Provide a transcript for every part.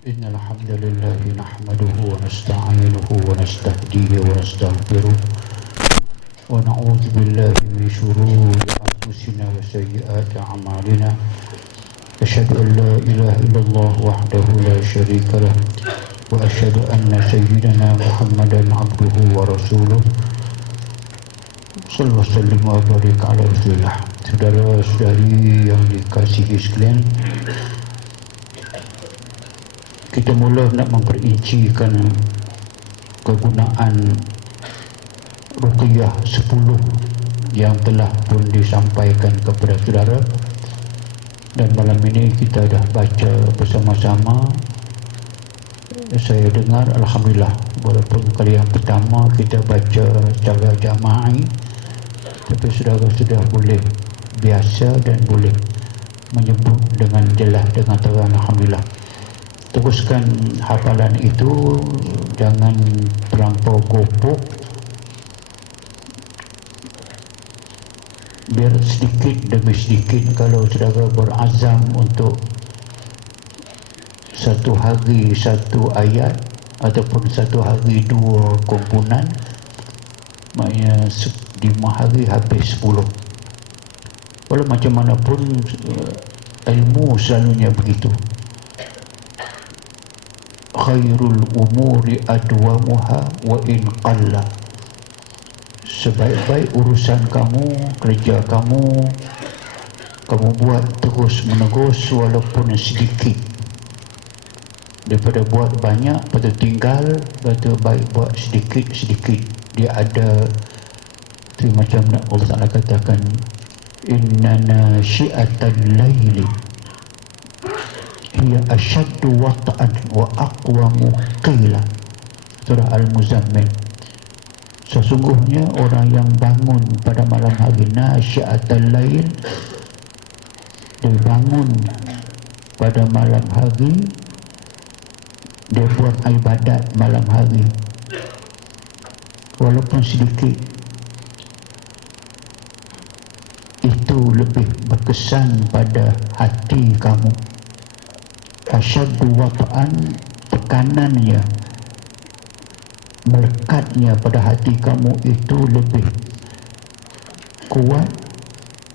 إن الحمد لله نحمده ونستعينه ونستهديه ونستغفره ونعوذ بالله من شرور أنفسنا وسيئات أعمالنا. أشهد أن لا إله إلا الله وحده لا شريك له وأشهد أن سيدنا محمدا عبده ورسوله صلى الله وسلم وبارك على رسول الله. Saudara-saudari yang dikasihi sekalian, kita mula nak memperincikan kegunaan Ruqyah 10 yang telah pun disampaikan kepada saudara, dan malam ini kita dah baca bersama-sama. Saya dengar Alhamdulillah, walaupun kali yang pertama kita baca secara jama'i, tapi saudara sudah boleh biasa dan boleh menyebut dengan jelas, dengan terang. Alhamdulillah. Teruskan hafalan itu, jangan terlampau gopok, biar sedikit demi sedikit. Kalau saudara berazam untuk satu hari satu ayat ataupun satu hari dua kumpulan, maknanya 5 hari habis 10. Walau macam mana pun ilmu selalunya begitu. Khairul umuri adwamuha wa in qalla. Sebaik-baik urusan kamu, kerja kamu buat terus menerus walaupun sedikit, daripada buat banyak lepas tu tinggal. Betul, baik buat sedikit-sedikit. Dia ada tu, macam Allah Ta'ala katakan, inna nasyi'atal laili hiya ashaddu wata'an wa aqwamu qila. Surah Al-Muzammil. Sesungguhnya orang yang bangun pada malam hari, nasyi'atal lail, dia bangun pada malam hari, dia buat ibadat malam hari walaupun sedikit, itu lebih berkesan pada hati kamu. Asyaddu wata'an, tekanannya, melekatnya pada hati kamu itu lebih kuat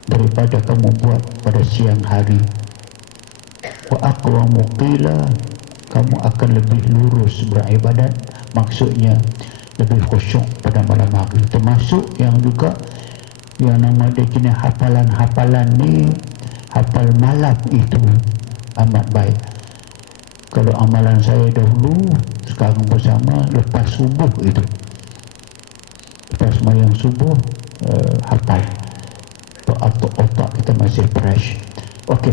daripada kamu buat pada siang hari. Wa aqwamu qila, kamu akan lebih lurus beribadat, maksudnya lebih khusyuk pada malam hari. Termasuk yang juga yang nama dia jenis hafalan ni, hafal malam itu amat baik. Kalau amalan saya dahulu, sekarang bersama, lepas subuh itu, lepas sembahyang subuh, hafal, otak kita masih fresh. Okey,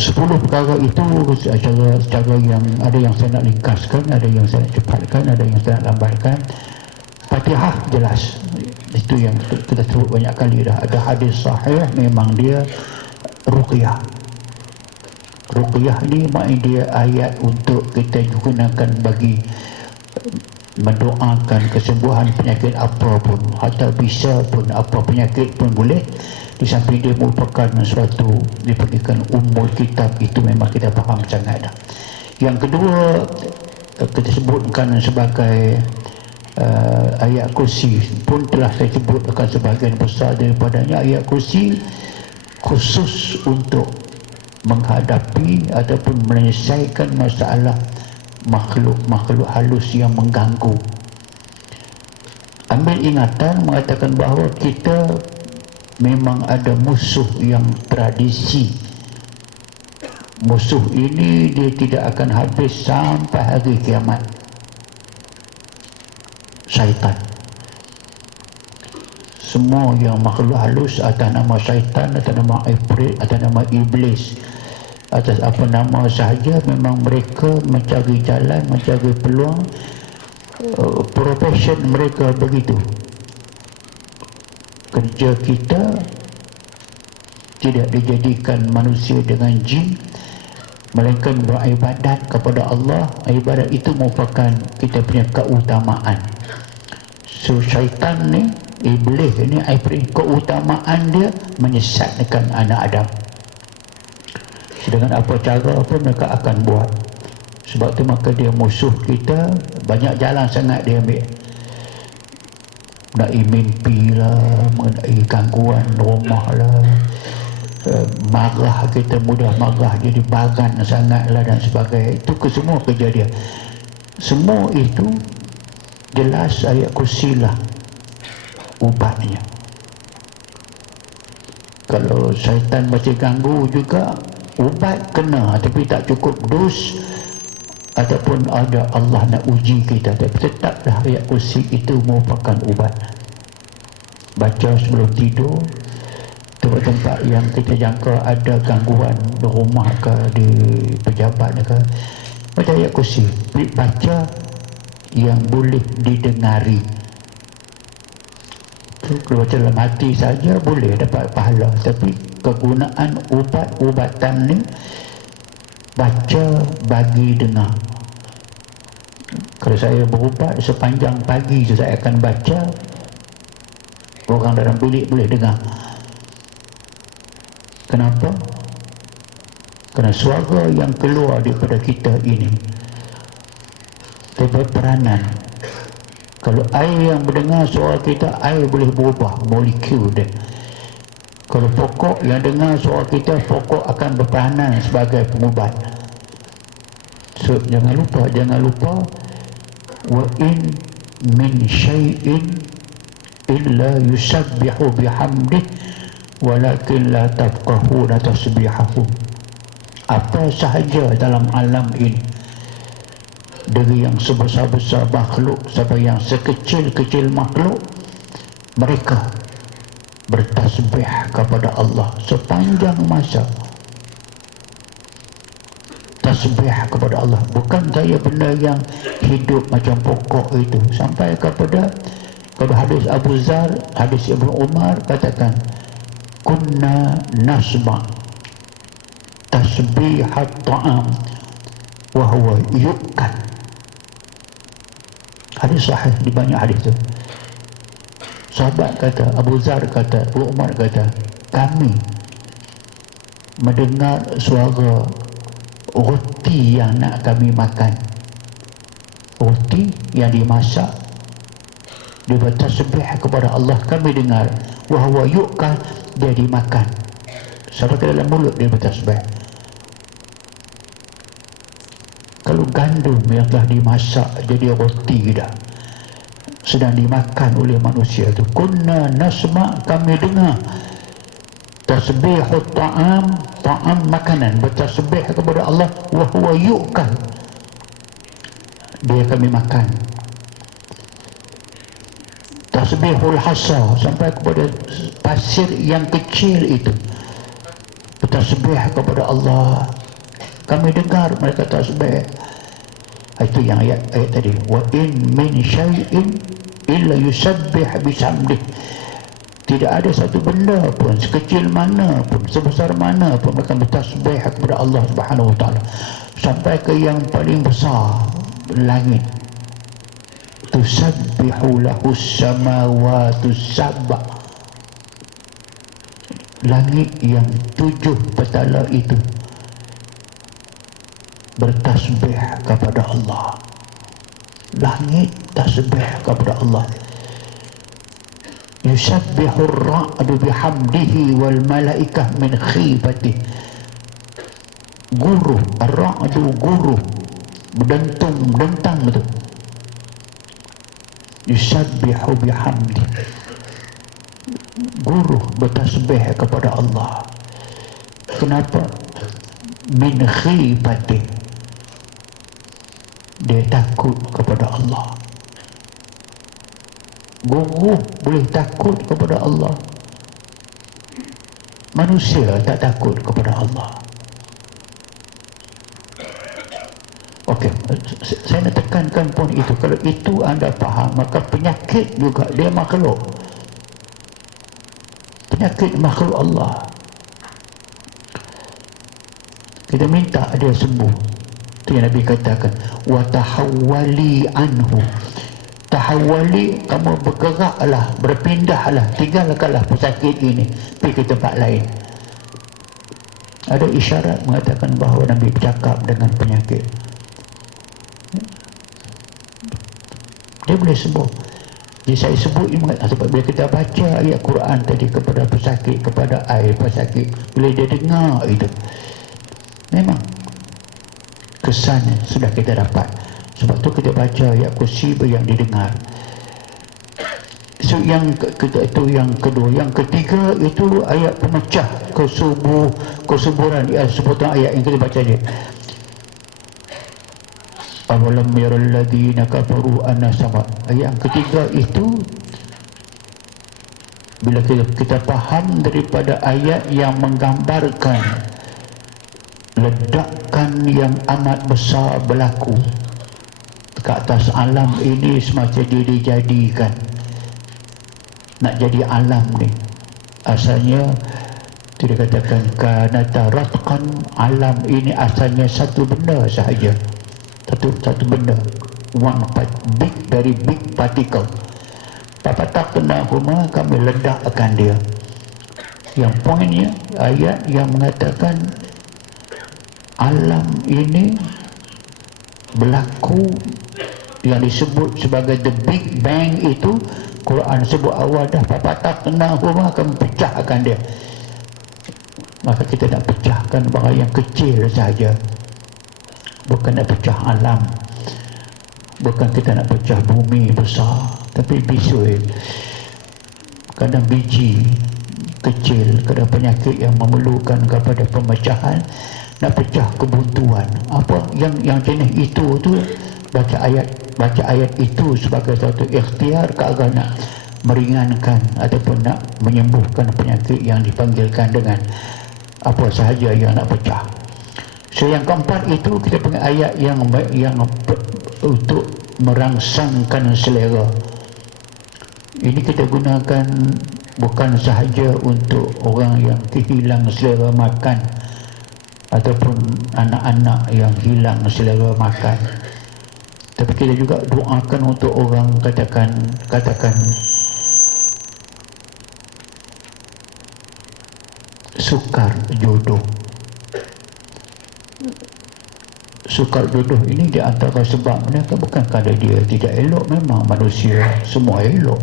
10 perkara itu secara yang ada yang saya nak ringkaskan, ada yang saya nak cepatkan, ada yang saya nak lambatkan. Fatihah jelas, itu yang kita sebut banyak kali dah. Ada hadis sahih, memang dia ruqyah. Ruqyah ni maknanya dia ayat untuk kita gunakan bagi mendoakan kesembuhan penyakit apa pun, atau bisa pun apa penyakit pun boleh. Di samping dia merupakan suatu diberikan umul kitab, itu memang kita faham sangat dah. Yang kedua, kita sebutkan sebagai ayat kursi pun telah saya sebutkan sebahagian besar daripadanya. Ayat kursi khusus untuk menghadapi ataupun menyelesaikan masalah makhluk halus yang mengganggu. Ambil ingatan mengatakan bahawa kita memang ada musuh yang tradisi. Musuh ini dia tidak akan habis sampai hari kiamat. Syaitan. Semua yang makhluk halus atas nama syaitan, atas nama ifrit, atas nama iblis, atas apa nama sahaja, memang mereka mencari jalan, mencari peluang. Profession mereka begitu. Kerja kita tidak dijadikan manusia dengan jin, melainkan beribadat kepada Allah. Ibadat itu merupakan kita punya keutamaan. So syaitan ni, iblis ni, keutamaan dia menyesatkan anak Adam. Dengan apa cara pun mereka akan buat. Sebab tu maka dia musuh kita, banyak jalan sangat dia ambil. Mengenai mimpi lah, mengenai gangguan rumah lah, marah, kita mudah marah, jadi bagan sangat lah dan sebagainya. Itu semua kerja dia. Semua itu jelas ayat kursi lah ubatnya. Kalau syaitan masih ganggu juga, ubat kena, tapi tak cukup dus, ataupun ada Allah nak uji kita, tapi tetaplah ayat kursi itu merupakan ubat. Baca sebelum tidur, tempat-tempat yang kita jangka ada gangguan di rumah ke, di pejabat ke, baca ayat kursi. Baca yang boleh didengari. Kalau baca dalam hati saja boleh dapat pahala, tapi kegunaan ubat-ubatan ni baca bagi dengar. Kalau saya berubat sepanjang pagi saya akan baca, orang dalam bilik boleh dengar. Kenapa? Kerana suara yang keluar daripada kita ini berperanan. Kalau air yang mendengar suara kita, air boleh berubah molekul dia. Kalau pokok yang dengar suara kita, pokok akan berperanan sebagai pengubat. So jangan lupa, wa in min syai'in illa yusabbihu bihamdih walakin la tafqahuna tasbihahu. Apa sahaja dalam alam ini, dari yang sebesar-besar makhluk sampai yang sekecil-kecil makhluk, mereka bertasbih kepada Allah sepanjang masa. Tasbih kepada Allah, bukan gaya benda yang hidup macam pokok itu. Sampai kepada hadis Abu Zar, hadis Ibnu Umar katakan, kunna nasma tasbihat ta'am wa huwa yu'kan. Hadis sahih di banyak hadis tu. Sahabat kata, Abu Zar kata, Abu Umar kata, kami mendengar suara roti yang nak kami makan, roti yang dimasak, dia bertasbih kepada Allah, kami dengar, wahwa yu'kan, dia dimakan sampai ke dalam mulut dia bertasbih. Kalau gandum yang telah dimasak jadi roti dah, sedang dimakan oleh manusia tu, kunna nasma, kami dengar, tasbihut ta'am, ta'am makanan, bertasbih kepada Allah, wa huwa yu'kal, dia kami makan. Tasbihul hasa, sampai kepada pasir yang kecil itu, bertasbih kepada Allah, kami dengar mereka tasbih. Itu yang ayat tadi, wa in min syai'in illa yusabbih bihamdih. Tidak ada satu benda pun, sekecil mana pun, sebesar mana pun, mereka bertasbih kepada Allah Subhanahu wa taala. Sampai ke yang paling besar, langit, tusabbihu lahus samawati sab'a, langit yang 7 petala itu bertasbih kepada Allah. Langit tasbih kepada Allah. Yusabbihu ar-ra'du bihamdihi wal malaikah min khifatihi. Guruh, ar-ra'du guruh, berdentang betul. Yusabbihu bihamdihi, guruh bertasbih kepada Allah. Kenapa? Min khifatihi, dia takut kepada Allah. Guru boleh takut kepada Allah, manusia tak takut kepada Allah. Okey, saya nak tekankan pun itu. Kalau itu anda faham, maka penyakit juga dia makhluk, penyakit makhluk Allah. Kita minta dia sembuh. Itu yang Nabi katakan, wa tahawwali anhu. Tahawwali, kamu bergeraklah, berpindahlah, tinggalkanlah pesakit ini, pergi ke tempat lain. Ada isyarat mengatakan bahawa Nabi bercakap dengan penyakit. Dia boleh sembuh. Jadi saya sebut ini sebab bila kita baca ayat Quran tadi kepada pesakit, kepada air pesakit, bila dia dengar itu, memang kesan sudah kita dapat. Sebab tu kita baca ayat kursi yang didengar. So yang itu yang kedua. Yang ketiga itu ayat pemecah kesuburan. Sebutan ayat yang kita baca ni. Awalam yaral ladina kafaru anna sama. Ayat yang ketiga itu, bila kita faham daripada ayat yang menggambarkan ledakan yang amat besar berlaku ke atas alam ini semasa dia dijadikan, nak jadi alam ni, asalnya tidak katakan kanata ratqan. Alam ini asalnya satu benda sahaja, satu benda, one part, big, very big particle. Fafataqnahuma, kami ledakkan dia. Yang poinnya ayat yang mengatakan alam ini berlaku, yang disebut sebagai the Big Bang itu, Quran sebut awal dah, fafataqnahuma, kami pecahkan dia. Maka kita nak pecahkan barang yang kecil saja, bukan nak pecah alam, bukan kita nak pecah bumi besar, tapi bisul, kadang biji kecil, kadang penyakit yang memerlukan kepada pemecahan, nak pecah kebuntuan. Apa yang jenis itu tu, baca ayat itu sebagai satu ikhtiar ke arah nak meringankan ataupun nak menyembuhkan penyakit yang dipanggilkan dengan apa sahaja yang nak pecah. So yang keempat itu kita panggil ayat yang untuk merangsangkan selera. Ini kita gunakan bukan sahaja untuk orang yang kehilang selera makan ataupun anak-anak yang hilang selera makan, tapi kita juga doakan untuk orang katakan sukar jodoh. Sukar jodoh ini di antara sebabnya bukan kerana dia tidak elok. Memang manusia semua elok,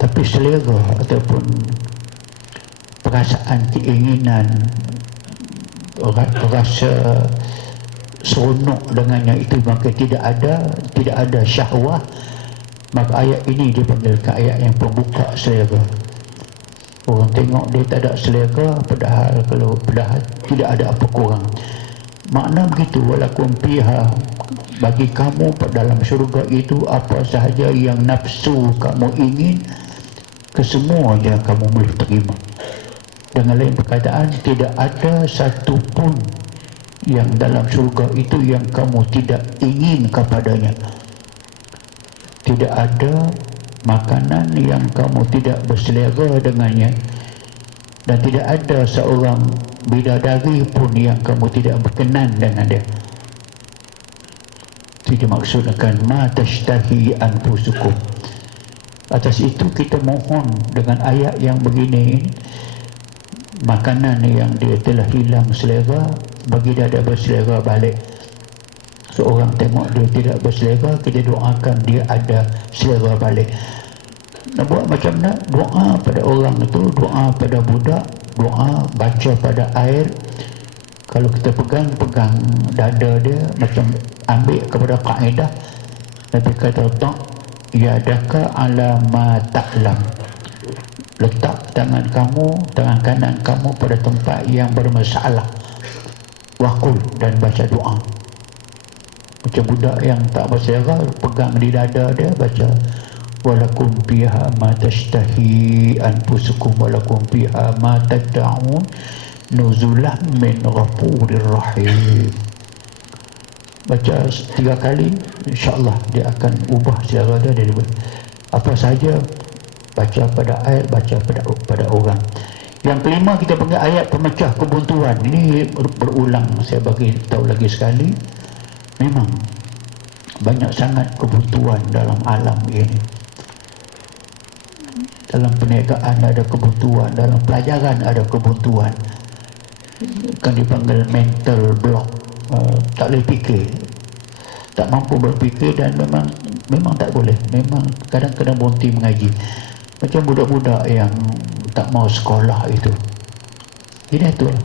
tapi selera ataupun perasaan, keinginan, rasa seronok dengannya itu, maka tidak ada syahwah. Maka ayat ini dipanggilkan ayat yang pembuka selera. Orang tengok dia tak ada selera, padahal tidak ada apa kurang. Makna begitu, walakum fiha, bagi kamu dalam syurga itu apa sahaja yang nafsu kamu ingin, kesemuanya kamu boleh terima. Dengan lain perkataan, tidak ada satu pun yang dalam syurga itu yang kamu tidak ingin kepadanya. Tidak ada makanan yang kamu tidak berselera dengannya, dan tidak ada seorang bidadari pun yang kamu tidak berkenan dengan dia. Itu dimaksudkan ma tashtahi anfusukum. Atas itu kita mohon dengan ayat yang begini, makanan yang dia telah hilang selera, bagi dia ada berselera balik. Seorang tengok dia tidak berselera, kita doakan dia ada selera balik. Nak buat macam mana? Doa pada orang itu, doa pada budak, doa baca pada air. Kalau kita pegang dada dia, macam ambil kepada kaedah Nabi kata, tak yadaka ala ma ta'lam, letak tangan kanan kamu pada tempat yang bermasalah, wakul, dan baca doa. Macam budak yang tak berselera, pegang di dada dia, baca walakum fiha ma tashtahi anfusukum walakum fiha ma tad'un nuzulan min ghafurir rahim. Baca 3 kali, insya-Allah dia akan ubah selera dia dari apa saja. Baca pada ayat, baca pada orang. Yang kelima kita panggil ayat pemecah kebuntuan. Ini berulang, saya bagi tahu lagi sekali. Memang banyak sangat kebuntuan dalam alam ini. Dalam perniagaan ada kebuntuan, dalam pelajaran ada kebuntuan. Kan dipanggil mental block, tak boleh fikir, tak mampu berfikir, dan memang tak boleh. Memang kadang-kadang berhenti mengaji. Macam budak-budak yang tak mau sekolah itu. Ini tu lah.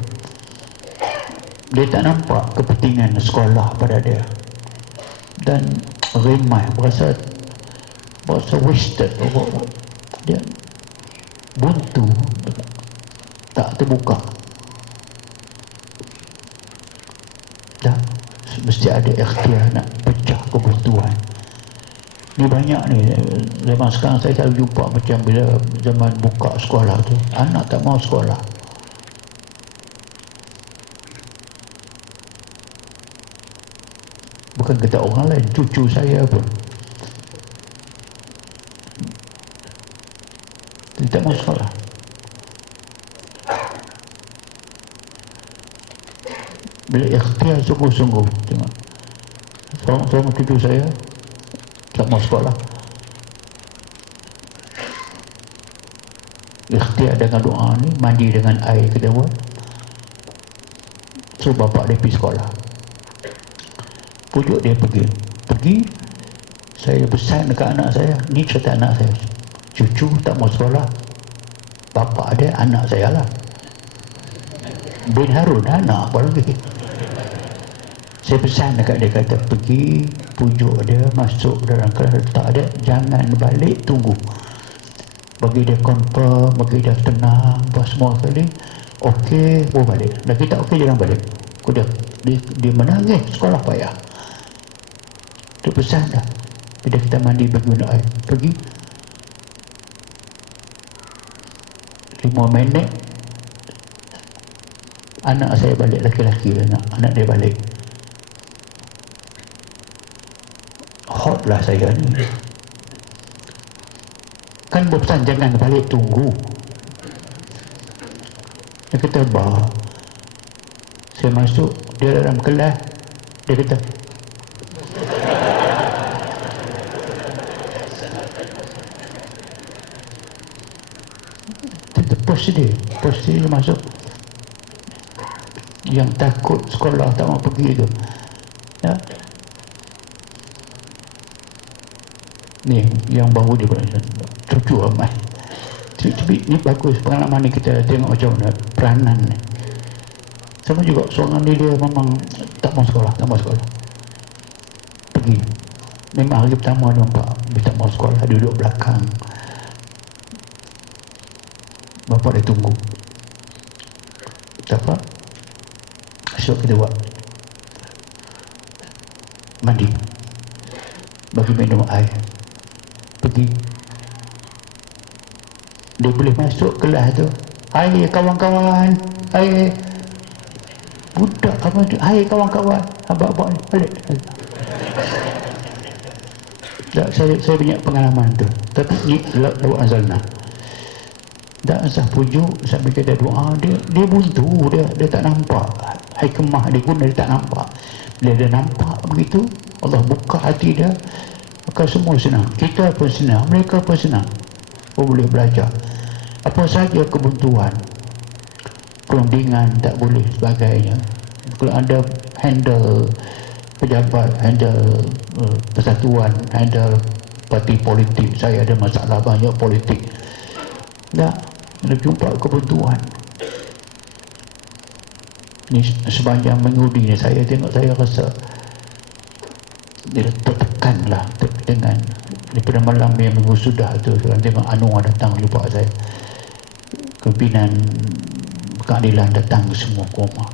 Dia tak nampak kepentingan sekolah pada dia. Dan remai, berasa wasted. Dia buntu, tak terbuka. Dah, mesti ada ikhtiar nak pecah kebuntuan. Ni banyak ni. Zaman sekarang saya selalu jumpa macam bila zaman buka sekolah tu, anak tak mau sekolah. Bukan kata orang lain, cucu saya pun dia tak mau sekolah. Bila ikhtiar sungguh-sungguh, tengok seorang cucu saya tak mau sekolah, ikhtiar dengan doa ni, mandi dengan air kita buat, so bapak dia pergi sekolah, pujuk dia pergi. Saya pesan dekat anak saya, ni cerita anak saya, cucu tak mau sekolah, bapak dia anak saya lah, bin Harun anak apa lagi. Saya pesan dekat dia, kata pergi pujuk dia, masuk dalam kelas, letak dia, jangan balik, tunggu, bagi dia confirm, bagi dia tenang, apa semua kali okey, baru balik. Dah kita okey, jangan balik. Dia menangis, sekolah payah. Tu pesan dah. Bila kita mandi bagi minum air, pergi 5 minit, anak saya balik, laki-laki, anak dia balik. Hot lah saya ni. Kan berpesan jangan balik, tunggu. Dia kata, bah, saya masuk, dia dalam kelas, dia kata, pos dia masuk, yang takut sekolah tak mau pergi tu ya. Ni yang baru dia cucu ramai. Tapi ni bagus pengalaman ni, kita tengok macam mana peranan ni. Sama juga seorang ni, dia memang tak mau sekolah, pergi. Memang hari pertama dia nampak dia tak mau sekolah, duduk belakang, bapak dia tunggu. Tak apa, esok kita buat mandi, bagi minum air, pergi. Dia boleh masuk kelas tu, hai kawan-kawan, hai budak apa tu, hai kawan-kawan, abang-abang ni balik. Tak, saya banyak pengalaman tu. Tapi ni lawak Azalna, tak usah pujuk sampai kita doa, dia buntu, dia tak nampak hikmah dia guna, dia tak nampak. Bila dia nampak begitu, Allah buka hati dia, maka semua senang. Kita pun senang, mereka pun senang. Boleh belajar apa saja kebuntuan, perundingan tak boleh, sebagainya. Kalau anda handle pejabat, handle persatuan, handle parti politik, saya ada masalah banyak politik, tak ada jumpa kebuntuan ni. Sepanjang mengudi ni saya tengok, saya rasa dia tertekan lah dengan daripada malam yang minggu sudah tu. Saya tengok Anwar datang jumpa saya, pimpinan keadilan datang semua ke rumah.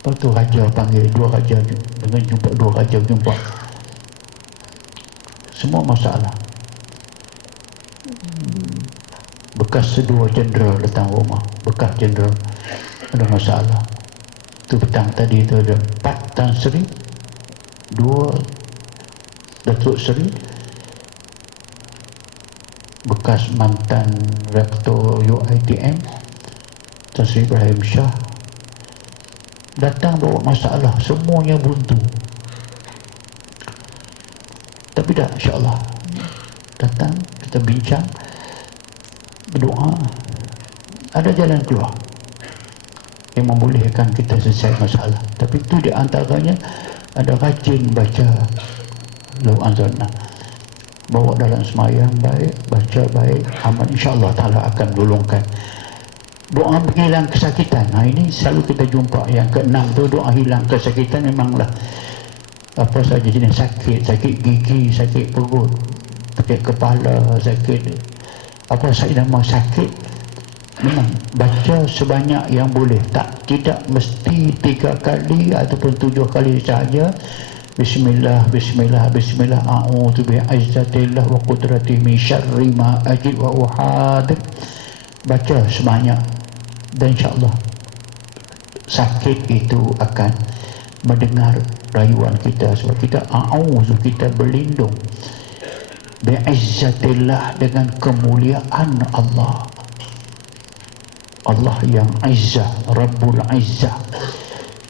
Lepas tu raja panggil, dua raja, dengan jumpa dua raja jumpa, semua masalah. Bekas dua jeneral datang rumah, bekas jeneral ada masalah. Tu petang tadi tu ada 4 Tan Sri, 2 Datuk Seri, bekas mantan rektor UiTM Tan Sri Ibrahim Shah, datang bawa masalah, semuanya buntu. Tapi dah insyaAllah datang, kita bincang, berdoa, ada jalan keluar yang membolehkan kita selesai masalah. Tapi itu di antaranya ada rajin baca Lau Anzalna, bawa dalam semayang baik, baca baik, amal insya-Allah Taala akan golongkan. Doa hilang kesakitan. Ini selalu kita jumpa. Yang keenam tu doa hilang kesakitan. Memanglah apa saja jenis sakit, sakit gigi, sakit perut, sakit kepala, sakit apa saja nama sakit, memang baca sebanyak yang boleh. Tidak mesti 3 kali ataupun 7 kali saja. Bismillah, bismillah, bismillah, a'udzu bi'izzatillah wa qudratihi min syarri ma ajid wa uhadir. Baca sebanyak, dan insya-Allah sakit itu akan mendengar rayuan kita, sebab kita a'udzu, kita berlindung bi'izzatillah, dengan kemuliaan Allah. Allah yang Izzah, Rabbul Izzah,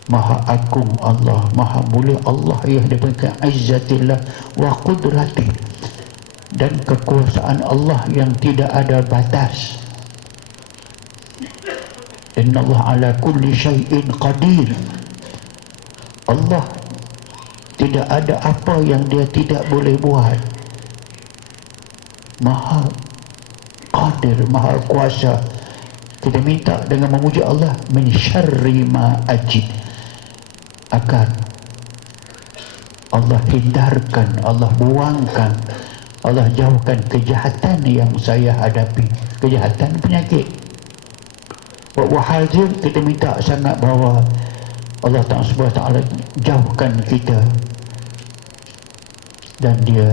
Maha Agung Allah, Maha Mulia Allah, yang diberikan izzatillah wa qudrati, dan kekuasaan Allah yang tidak ada batas. Inna Allah ala kulli syai'in qadir. Allah tidak ada apa yang dia tidak boleh buat. Maha qadir, maha kuasa. Kita minta dengan memuji Allah, min syarri ma ajid, agar Allah hindarkan, Allah buangkan, Allah jauhkan kejahatan yang saya hadapi, kejahatan penyakit. Wa hadir, kita minta sangat bahawa Allah Ta'ala jauhkan kita dan dia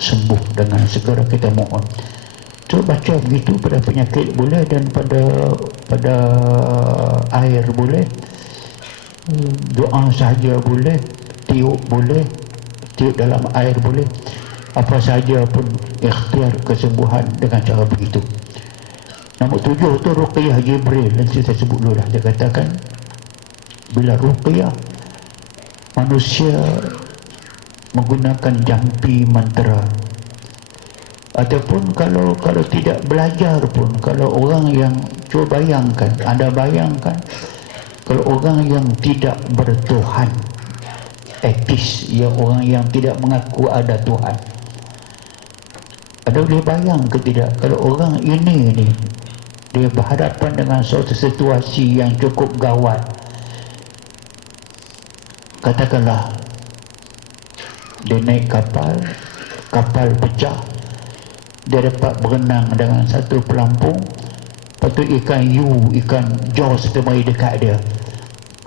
sembuh dengan segera kita mohon. So baca begitu pada penyakit boleh, dan pada air boleh, doa sahaja boleh, tiup boleh, tiup dalam air boleh, apa sahaja pun ikhtiar kesembuhan dengan cara begitu. Nombor 7 tu Ruqyah Jibril. Nanti saya sebut dulu dah. Dia katakan bila Ruqyah, manusia menggunakan jampi mantra, ataupun kalau tidak belajar pun, kalau orang yang, cuba bayangkan, anda bayangkan kalau orang yang tidak bertuhan, ateis, ya, orang yang tidak mengaku ada Tuhan, ada boleh bayang ke tidak kalau orang ini ni dia berhadapan dengan suatu situasi yang cukup gawat. Katakanlah dia naik kapal, kapal pecah, dia dapat berenang dengan satu pelampung, lepas tu ikan ikan jaws dia mari dekat dia.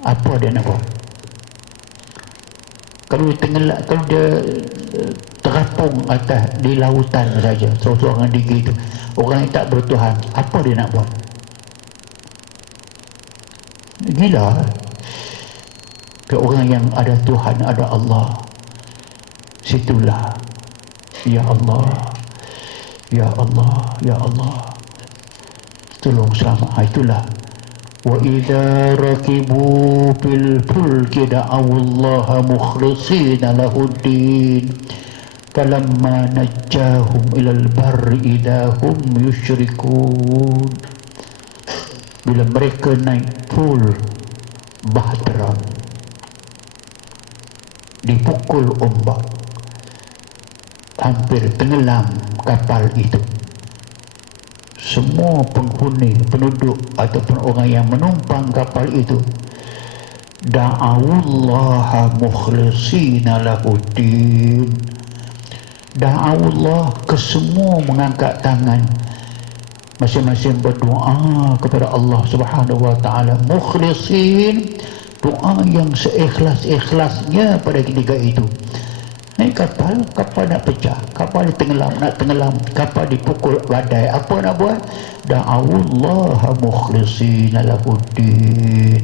Apa dia nak buat? Kalau dia tenggelam, kalau dia terapung atas di lautan saja, seorang diri itu, orang yang tak bertuhan, apa dia nak buat? Gila. Ke orang yang ada Tuhan, ada Allah, situlah, ya Allah, ya Allah, ya Allah, tolong selamat. Itulah wa idza rakibu fil fulki da'awallaha mukhlishina lahuddin falamma najjahum ilal barri idahum yusyrikun. Bila mereka naik pul bahtera, dipukul ombak, hampir tenggelam kapal itu, semua penghuni, penduduk ataupun orang yang menumpang kapal itu da'awullaha mukhlishina lahuddin. Da'awullah, kesemua mengangkat tangan, masing-masing berdoa kepada Allah Subhanahu wa taala, mukhlisin, doa yang seikhlas-ikhlasnya pada ketika itu. Naik kapal, kapal nak pecah, kapal tenggelam, nak tenggelam, kapal dipukul badai, apa nak buat? Da'awullaha mukhlishina lahuddin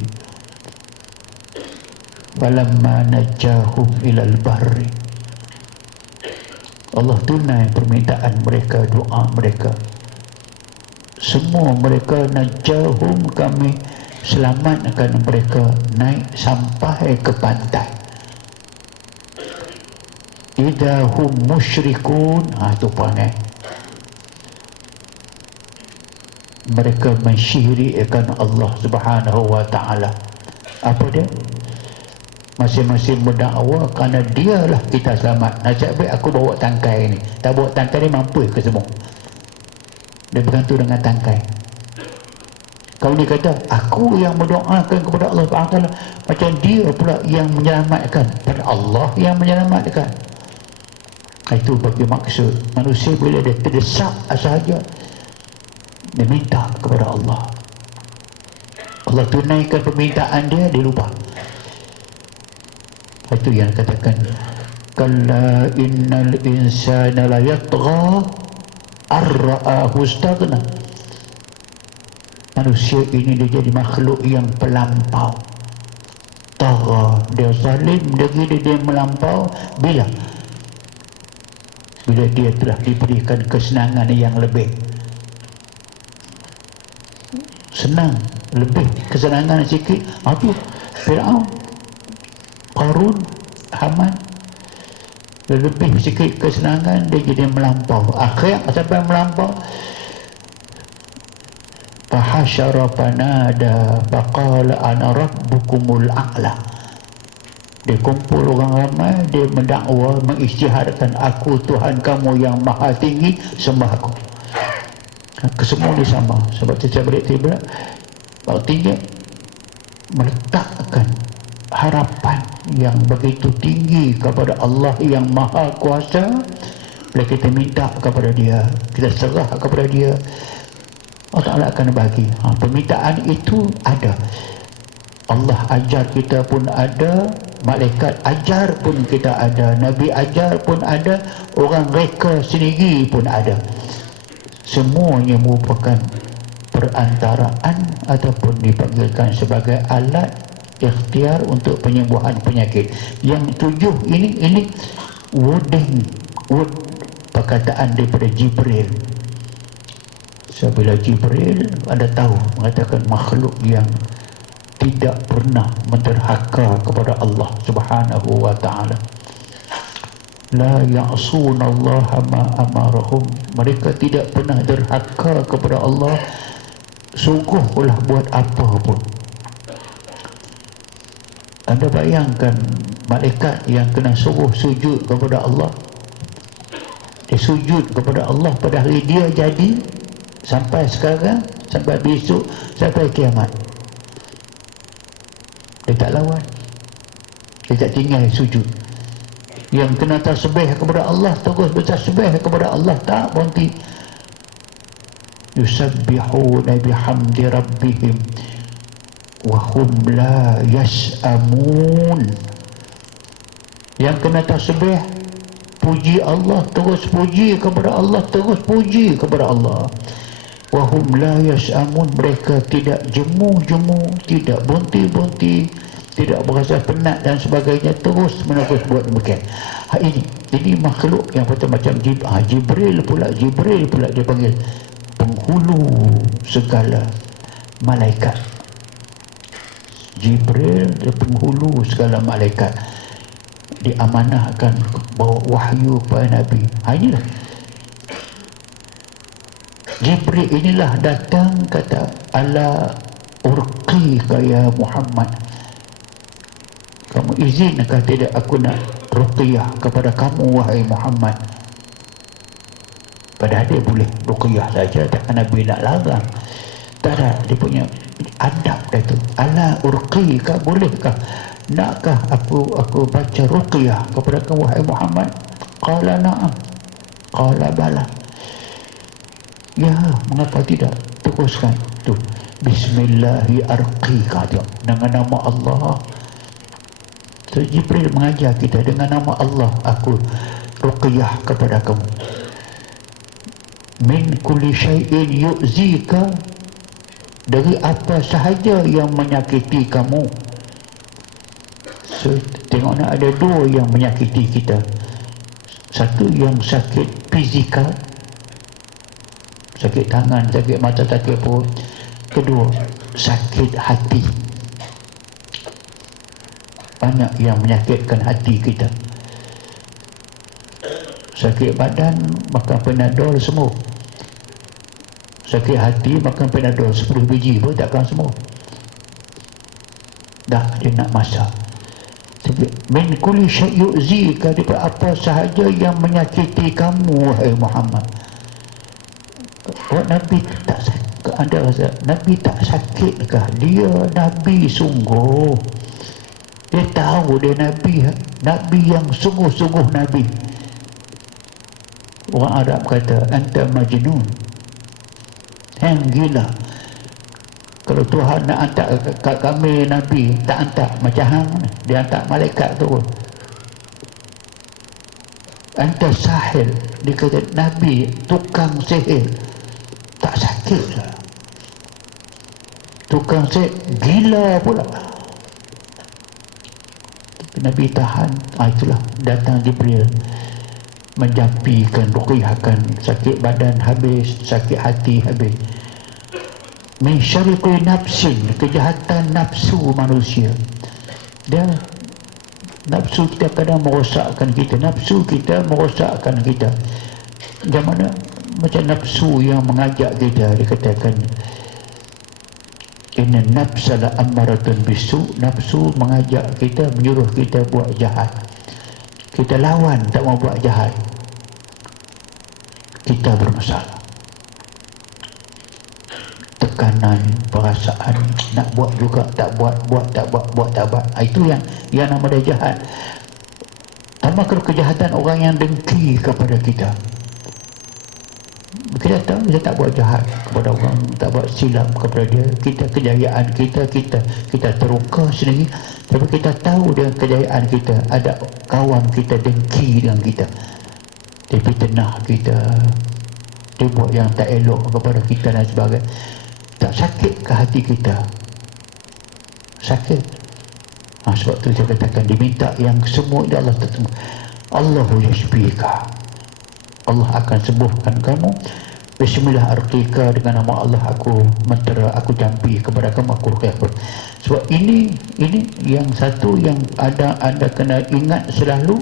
falamma najjahum ilal barri. Allah tunai permintaan mereka, doa mereka. Semua mereka, najjahum, kami selamatkan mereka, naik sampai ke pantai. Idahum musyrikun, itu pandai. mereka mensyirikkan Allah Subhanahu wa taala. Apa dia? Masing-masing mendakwa kerana dialah kita selamat. Nasib baik aku bawa tangkai ni. Tak bawa tangkai ni mampu ke semua? Dia bergantung dengan tangkai. Kalau dia kata aku yang mendoakan kepada Allah SWT, macam dia pula yang menyelamatkan, pada Allah yang menyelamatkan. Itu bagi maksud manusia bila dia terdesak sahaja, dia minta kepada Allah. Allah tunaikan permintaan dia, dia lupa. Itu yang katakan kalla innal insana la yatgha ar-ra'ahu istaghna. Manusia ini dia jadi makhluk yang pelampau. Tagha, dia zalim, dia melampau. Bila dia telah diberikan kesenangan yang lebih senang, lebih kesenangan sikit. Apa? Fir'aun, Qarun, Haman, lebih sikit kesenangan, dia jadi melampau. Akhir sampai melampau. Fahasyara fanada faqala ana rabbukumul a'la. Dia kumpul orang ramai, dia mendakwa, mengisytiharkan, aku Tuhan kamu yang maha tinggi, sembah aku. Kesemua ni sama. Sebab saya balik tiba, artinya meletakkan harapan yang begitu tinggi kepada Allah yang maha kuasa. Bila kita minta kepada dia, kita serah kepada dia, Allah Ta'ala akan bagi. Permintaan itu ada. Allah ajar kita pun ada, malaikat ajar pun kita ada, Nabi ajar pun ada, orang reka sendiri pun ada. Semuanya merupakan perantaraan ataupun dipanggilkan sebagai alat ikhtiar untuk penyembuhan penyakit. Yang tujuh ini perkataan daripada Jibril. Bila Jibril ada tahu mengatakan makhluk yang tidak pernah menderhaka kepada Allah Subhanahu wa taala. La ya'sunallaha ma amarahum. Mereka tidak pernah derhaka kepada Allah, sungguhlah buat apa pun. Anda bayangkan malaikat yang kena suruh sujud kepada Allah, dia sujud kepada Allah pada hari dia jadi, sampai sekarang, sampai besok, sampai kiamat. Dia tak lawan, dia tak tinggal sujud. Yang kena tasbih kepada Allah, terus bertasbih kepada Allah, tak berhenti. Yusabbihuna bihamdi rabbihim wa hum la yas'amun. Yang kena tasbih, puji Allah, terus puji kepada Allah, terus puji kepada Allah. Wa hum la yas'amun, mereka tidak jemu-jemu, tidak berhenti-berhenti, tidak berasa penat dan sebagainya, terus menerus buat demikian. Ini makhluk yang macam Jibril pula dia panggil penghulu segala malaikat. Jibril dia penghulu segala malaikat, diamanahkan bawa wahyu kepada Nabi. Inilah Jibril inilah datang, kata ala urqika ya Muhammad, kamu izinkah tidak aku nak ruqyah kepada kamu wahai Muhammad? Padahal dia boleh ruqyah saja, takkan Nabi nak larang. Tak ada, dia punya adab dia tu. Ala urqika, bolehkah, nakkah aku baca ruqyah kepada kamu wahai Muhammad? Qala na'am, qala bala. Ya, mengapa tidak? Teruskan tu. Bismillahi arqika, dengan nama Allah. So, Jibril mengajar kita, dengan nama Allah aku ruqyah kepada kamu. Min kulli syai'in yu'zika, dari apa sahaja yang menyakiti kamu. So, tengok nak ada dua yang menyakiti kita. Satu yang sakit fizikal, sakit tangan, sakit mata, sakit perut. Kedua, sakit hati. Banyak yang menyakitkan hati kita. Sakit badan, makan Panadol sembuh. Sakit hati makan Panadol 10 biji pun takkan semua. Dah dia nak masak. Tapi min kulli syai' yu'zika, daripada apa sahaja yang menyakiti kamu wahai Muhammad. Nabi tak sakit, anda rasa Nabi tak sakitkah? Dia Nabi sungguh. Dia tahu dia Nabi yang sungguh-sungguh Nabi. Orang Arab kata anta majnun, hang gila. Kalau Tuhan nak hantar kat kami Nabi, tak hantar macam hang, dia hantar malaikat tu. Anta sahil, dia kata Nabi tukang sihir, tak sakit lah. Tukang sihir gila pula. Tapi Nabi tahan. Itulah datang Jibril menjampikan, ruqyahkan, sakit badan habis, sakit hati habis. Min syarri kulli nafsin, kejahatan nafsu manusia. Dia nafsu kita kadang merosakkan kita, nafsu kita merosakkan kita. Macam mana? Macam nafsu yang mengajak kita, dikatakan inna nafsa la ammaratun bisu, nafsu mengajak kita, menyuruh kita buat jahat. Kita lawan, tak mau buat jahat, kita bermasalah. Tekanan, perasaan, nak buat juga tak buat, buat tak buat, buat tak buat. Itu yang nama dia jahat. Tambah kalau kejahatan orang yang dengki kepada kita. Kita tahu kita tak buat jahat kepada orang, tak buat silap kepada dia. Kita kejayaan kita terluka sendiri, tapi kita tahu dengan kejayaan kita ada kawan kita dengki dengan kita. Dia fitnah kita, dia buat yang tak elok kepada kita dan sebagainya. Tak sakit ke hati kita? Sakit. Sebab tu saya katakan diminta yang semua dia Allah tertemu. Allahu yashfika, Allah akan sembuhkan kamu. Bismillah arqika, dengan nama Allah aku mentera, aku jampi kepada kamu, aku ruqyah. Sebab ini yang satu yang anda kena ingat selalu.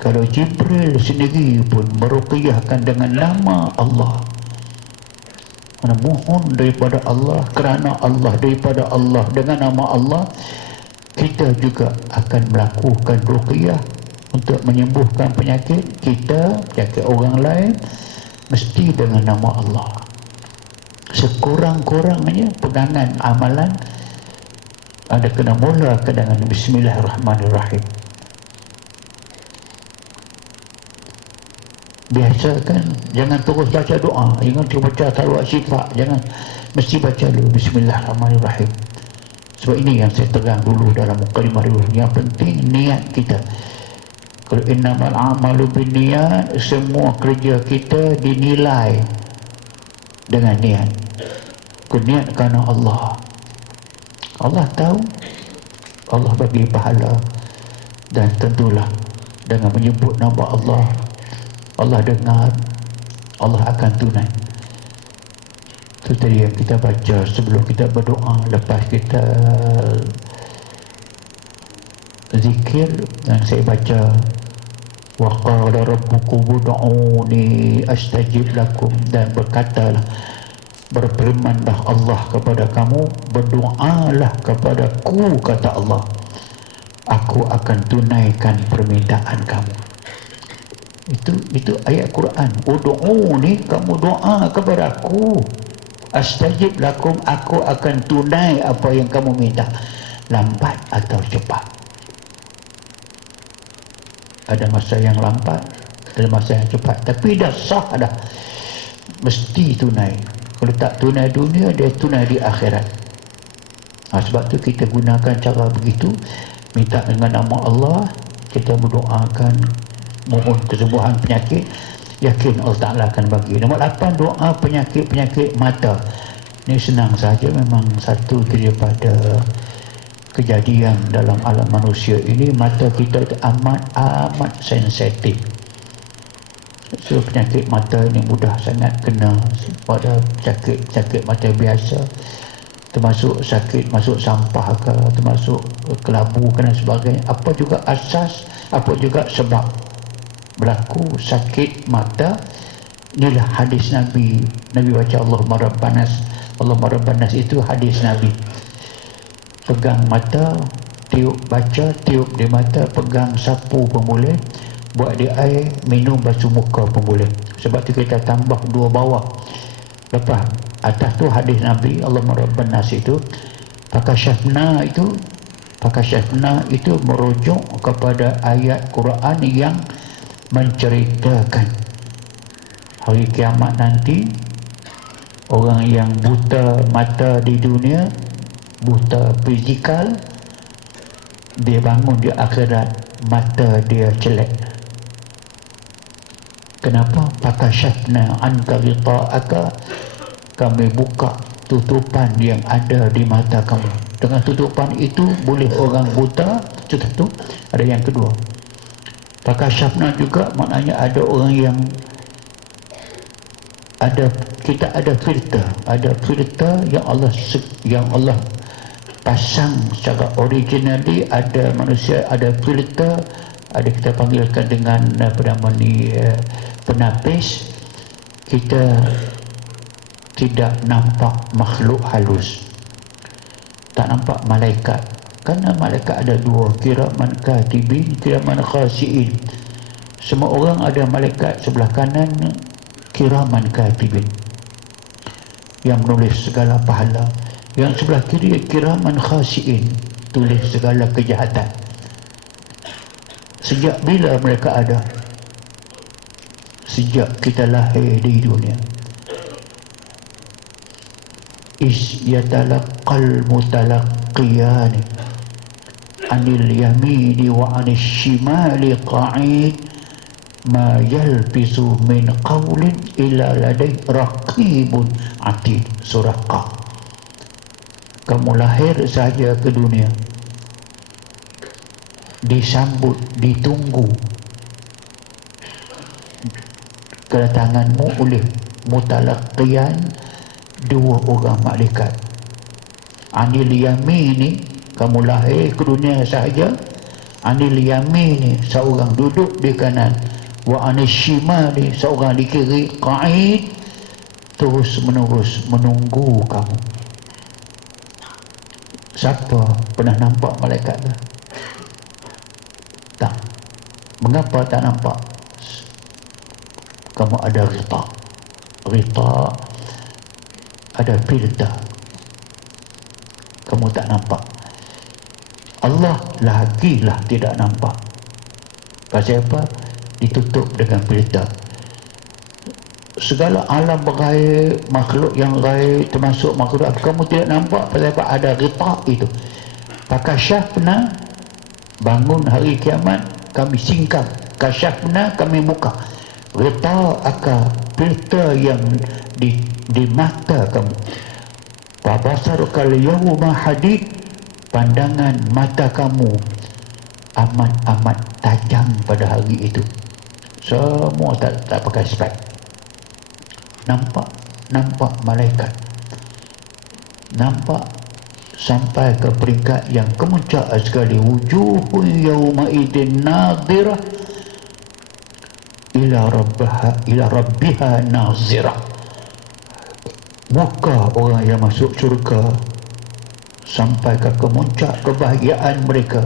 Kalau Jibril sendiri pun meruqyahkan dengan nama Allah, mohon daripada Allah, kerana Allah, daripada Allah, dengan nama Allah, kita juga akan melakukan ruqyah untuk menyembuhkan penyakit kita, penyakit orang lain, mesti dengan nama Allah. Sekurang-kurangnya pegangan amalan anda kena mulakan dengan Bismillahirrahmanirrahim. Biasakan, jangan terus baca doa, jangan terus baca salawat syifa, jangan, mesti baca dulu Bismillahirrahmanirrahim. Sebab ini yang saya tegang dulu dalam mukadimah dulu. Yang penting niat kita. Kalau innamal a'malu binniyat, semua kerja kita dinilai dengan niat. Niat kerana Allah. Allah tahu, Allah bagi pahala, dan tentulah dengan menyebut nama Allah, Allah dengar, Allah akan tunai. Itu tadi yang kita baca sebelum kita berdoa, lepas kita zikir, yang saya baca wa qala rabbukum ud'uni astajib lakum, dan berkatalah, berfirmanlah Allah kepada kamu, berdoalah kepadaku, kata Allah, aku akan tunaikan permintaan kamu. Itu ayat Quran. Ud'uni, kamu doa kepada aku, astajib lakum, aku akan tunai apa yang kamu minta, lambat atau cepat. Ada masa yang lambat, ada masa yang cepat, tapi dah sah dah, mesti tunai. Kalau tak tunai dunia, dia tunai di akhirat. Sebab tu kita gunakan cara begitu, minta dengan nama Allah, kita berdoakan, mohon kesembuhan penyakit, yakin Allah Ta'ala akan bagi. Nombor 8, doa penyakit-penyakit mata. Ini senang saja, memang satu daripada kejadian dalam alam manusia ini, mata kita itu amat sensitif. So penyakit mata ini mudah sangat kena pada penyakit mata biasa, termasuk sakit masuk sampah ke, termasuk kelabu dan sebagainya. Apa juga asas, apa juga sebab berlaku sakit mata Inilah hadis Nabi. Nabi baca Allahumma Rabbanas. Allahumma Rabbanas itu hadis Nabi. Pegang mata, tiup baca, tiup di mata, pegang sapu pun boleh, buat di air, minum basuh muka pun boleh. Sebab tu kita tambah dua bawah. Lepas atas tu hadis Nabi Allahumma Rabbanas itu. Fakashafna itu merujuk kepada ayat Quran yang menceritakan hari kiamat nanti. Orang yang buta mata di dunia, buta fizikal, dia bangun di akhirat mata dia jelek. Kenapa? Fakashafna anka ghita'aka, kami buka tutupan yang ada di mata kamu. Dengan tutupan itu boleh orang buta. Itu satu. Ada yang kedua, fakashafna juga maknanya ada orang yang kita ada filter yang Allah pasang secara originally. Ada manusia ada filter, ada kita panggilkan dengan apa nama ni, penapis. Kita tidak nampak makhluk halus, tak nampak malaikat, kerana malaikat ada dua, kiraman katibin, kiraman khasiin. Semua orang ada malaikat sebelah kanan, kiraman katibin, yang menulis segala pahala. Yang sebelah kiri kiraman khasiin, tulis segala kejahatan. Sejak bila mereka ada? Sejak kita lahir di dunia. Yatalaqal mutalaqiyani anil yamini wa anil shimali qa'id ma yalbisu min qawlin illa ladai raqibun atid. Surah Qaf. Kamu lahir saja ke dunia, disambut, ditunggu kedatanganmu oleh mutalaqiyan, dua orang malaikat. Anil yamini, kamu lahir ke dunia sahaja. Anil yamini, seorang duduk di kanan. Wa anil shimali, seorang di kiri. Qa'id, terus menerus menunggu kamu. Siapa pernah nampak malaikat tu? Tak. Mengapa tak nampak? Kamu ada rita, ada filter, kamu tak nampak. Allah lagilah tidak nampak. Pasal apa? Ditutup dengan filter. Segala alam gaib, makhluk yang gaib, termasuk makhluk kamu tidak nampak. Pasal apa? Ada rita itu. Fakashafna, bangun hari kiamat, kami singkap. Kashafna, kami buka. Rita aka, filter yang di mata kamu. Fabasarukal yawma hadid, pandangan mata kamu amat-amat tajam pada hari itu. Semua tak pakai spek. Nampak malaikat. Nampak sampai ke peringkat yang kemuncak sekali. Wujuhun yawma idin nadhirah ila rabbiha nazirah. Muka orang yang masuk syurga sampai ke kemuncak kebahagiaan mereka,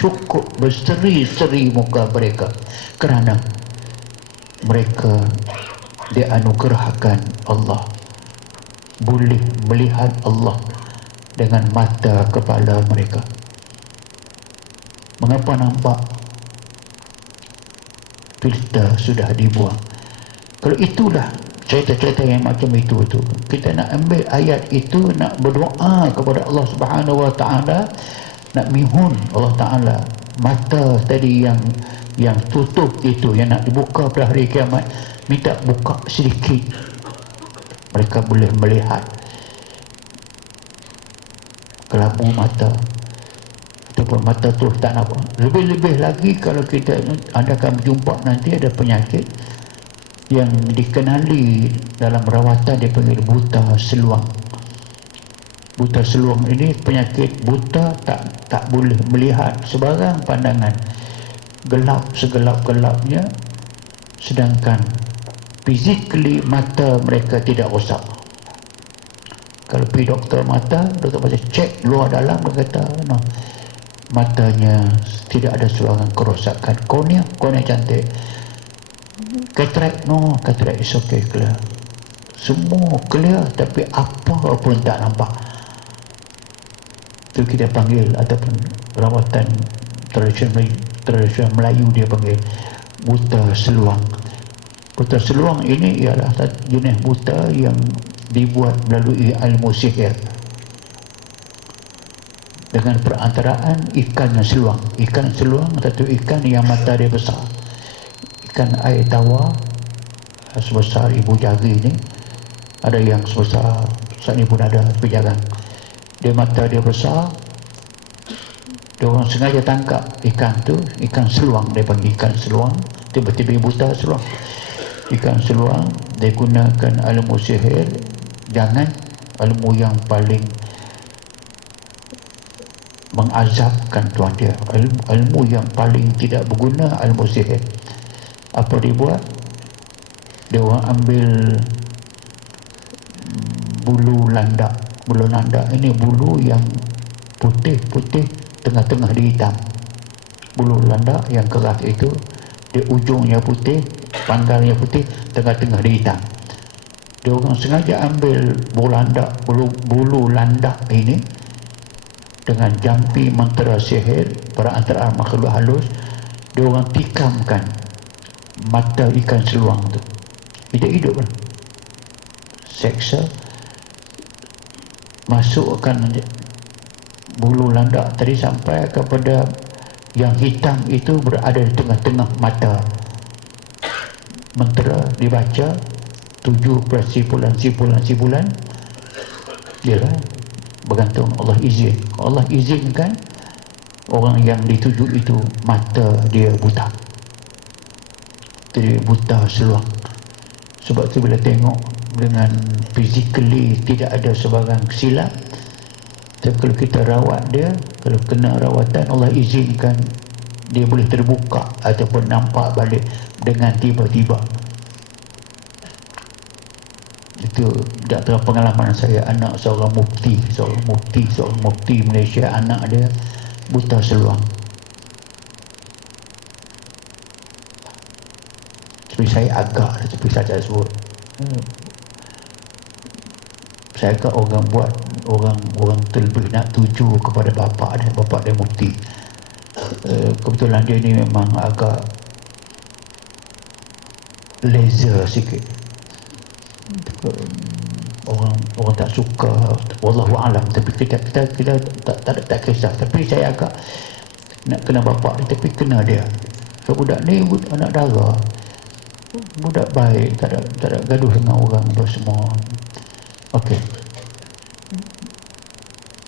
cukup berseri-seri muka mereka, kerana mereka dianugerahkan Allah boleh melihat Allah dengan mata kepala mereka. Mengapa nampak? Filter sudah dibuang. Kalau itulah cerita-cerita yang macam itu, kita nak ambil ayat itu, nak berdoa kepada Allah Subhanahu Wa Taala, nak mihun Allah Taala mata tadi yang tutup itu, yang nak dibuka pada hari kiamat, minta buka sedikit, mereka boleh melihat kelabu mata ataupun mata tu tak nampak. Lebih-lebih lagi kalau kita anda akan jumpa nanti ada penyakit yang dikenali dalam rawatan, dia panggil buta seluang. Buta seluang ini penyakit buta, tak boleh melihat sebarang pandangan, gelap segelap-gelapnya, sedangkan physically mata mereka tidak rosak. Kalau pergi doktor mata, doktor pasti cek luar dalam, dia kata no, matanya tidak ada sebarang kerosakan. Kornea cantik. Cataract, no, cataract is okay, clear. Semua clear, tapi apa pun tak nampak. Itu kita panggil, ataupun rawatan tradisional Melayu dia panggil buta seluang. Buta seluang ini ialah jenis buta yang dibuat melalui ilmu sihir dengan perantaraan ikan seluang. Ikan seluang satu ikan yang mata dia besar, ikan air tawar sebesar ibu jari ni, ada yang sebesar saat ni pun ada, tapi jarang. Dia mata dia besar, dia orang sengaja tangkap ikan tu, ikan seluang, dia panggil ikan seluang, tiba-tiba buta seluang. Ikan seluang dia gunakan ilmu sihir, jangan ilmu yang paling mengazabkan tuan dia, ilmu yang paling tidak berguna, ilmu sihir. Apa dia buat? Dia orang ambil bulu landak. Bulu landak ini bulu yang putih-putih, tengah-tengah dia hitam. Bulu landak yang keras itu, di ujungnya putih, pangkalnya putih, tengah-tengah dia hitam. Dia orang sengaja ambil bulu landak ini dengan jampi mantra sihir perantaraan makhluk halus. Dia orang tikamkan mata ikan seluang tu, hidup kan, seksa, masukkan bulu landak tadi sampai kepada yang hitam itu berada di tengah-tengah mata. Mentera dibaca 7 sipulan dia lah, bergantung Allah izin. Allah izinkan orang yang dituju itu mata dia buta, jadi buta seluang. Sebab tu bila tengok dengan physically tidak ada sebarang silap, tapi kalau kita rawat dia, kalau kena rawatan, Allah izinkan dia boleh terbuka ataupun nampak balik dengan tiba-tiba. Itu dalam pengalaman saya, anak seorang mufti Malaysia, anak dia buta seluang. Seperti saya agak, seperti saya sebut, saya agak orang terlebih nak tuju kepada bapa dia mufti. Kebetulan dia ni memang agak laser sikit, orang tak suka, wallahu alam, tapi kita tak kisah. Tapi saya agak nak kena bapa dia, tapi kena dia. So budak ni anak dara, budak baik, tak ada gaduh dengan orang semua. Okey,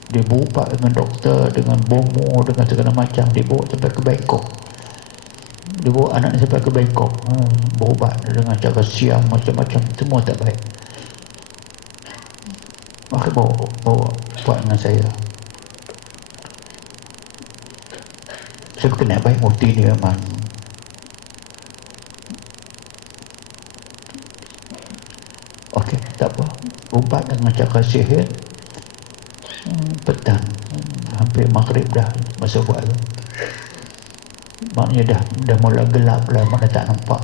dia berubat dengan doktor, dengan bomo, dengan segala macam. Dia bawa sampai ke Bangkok, dia bawa anak ni sampai ke Bangkok, berubat dengan cara siam macam-macam, semua tak baik. Maka bawa buat dengan saya kenal baik mufti ni memang. Okey, tak apa, ubat dengan cara sihir. Petang, hampir maghrib dah masa buat tu, maknanya dah mula gelap lah, mana tak nampak,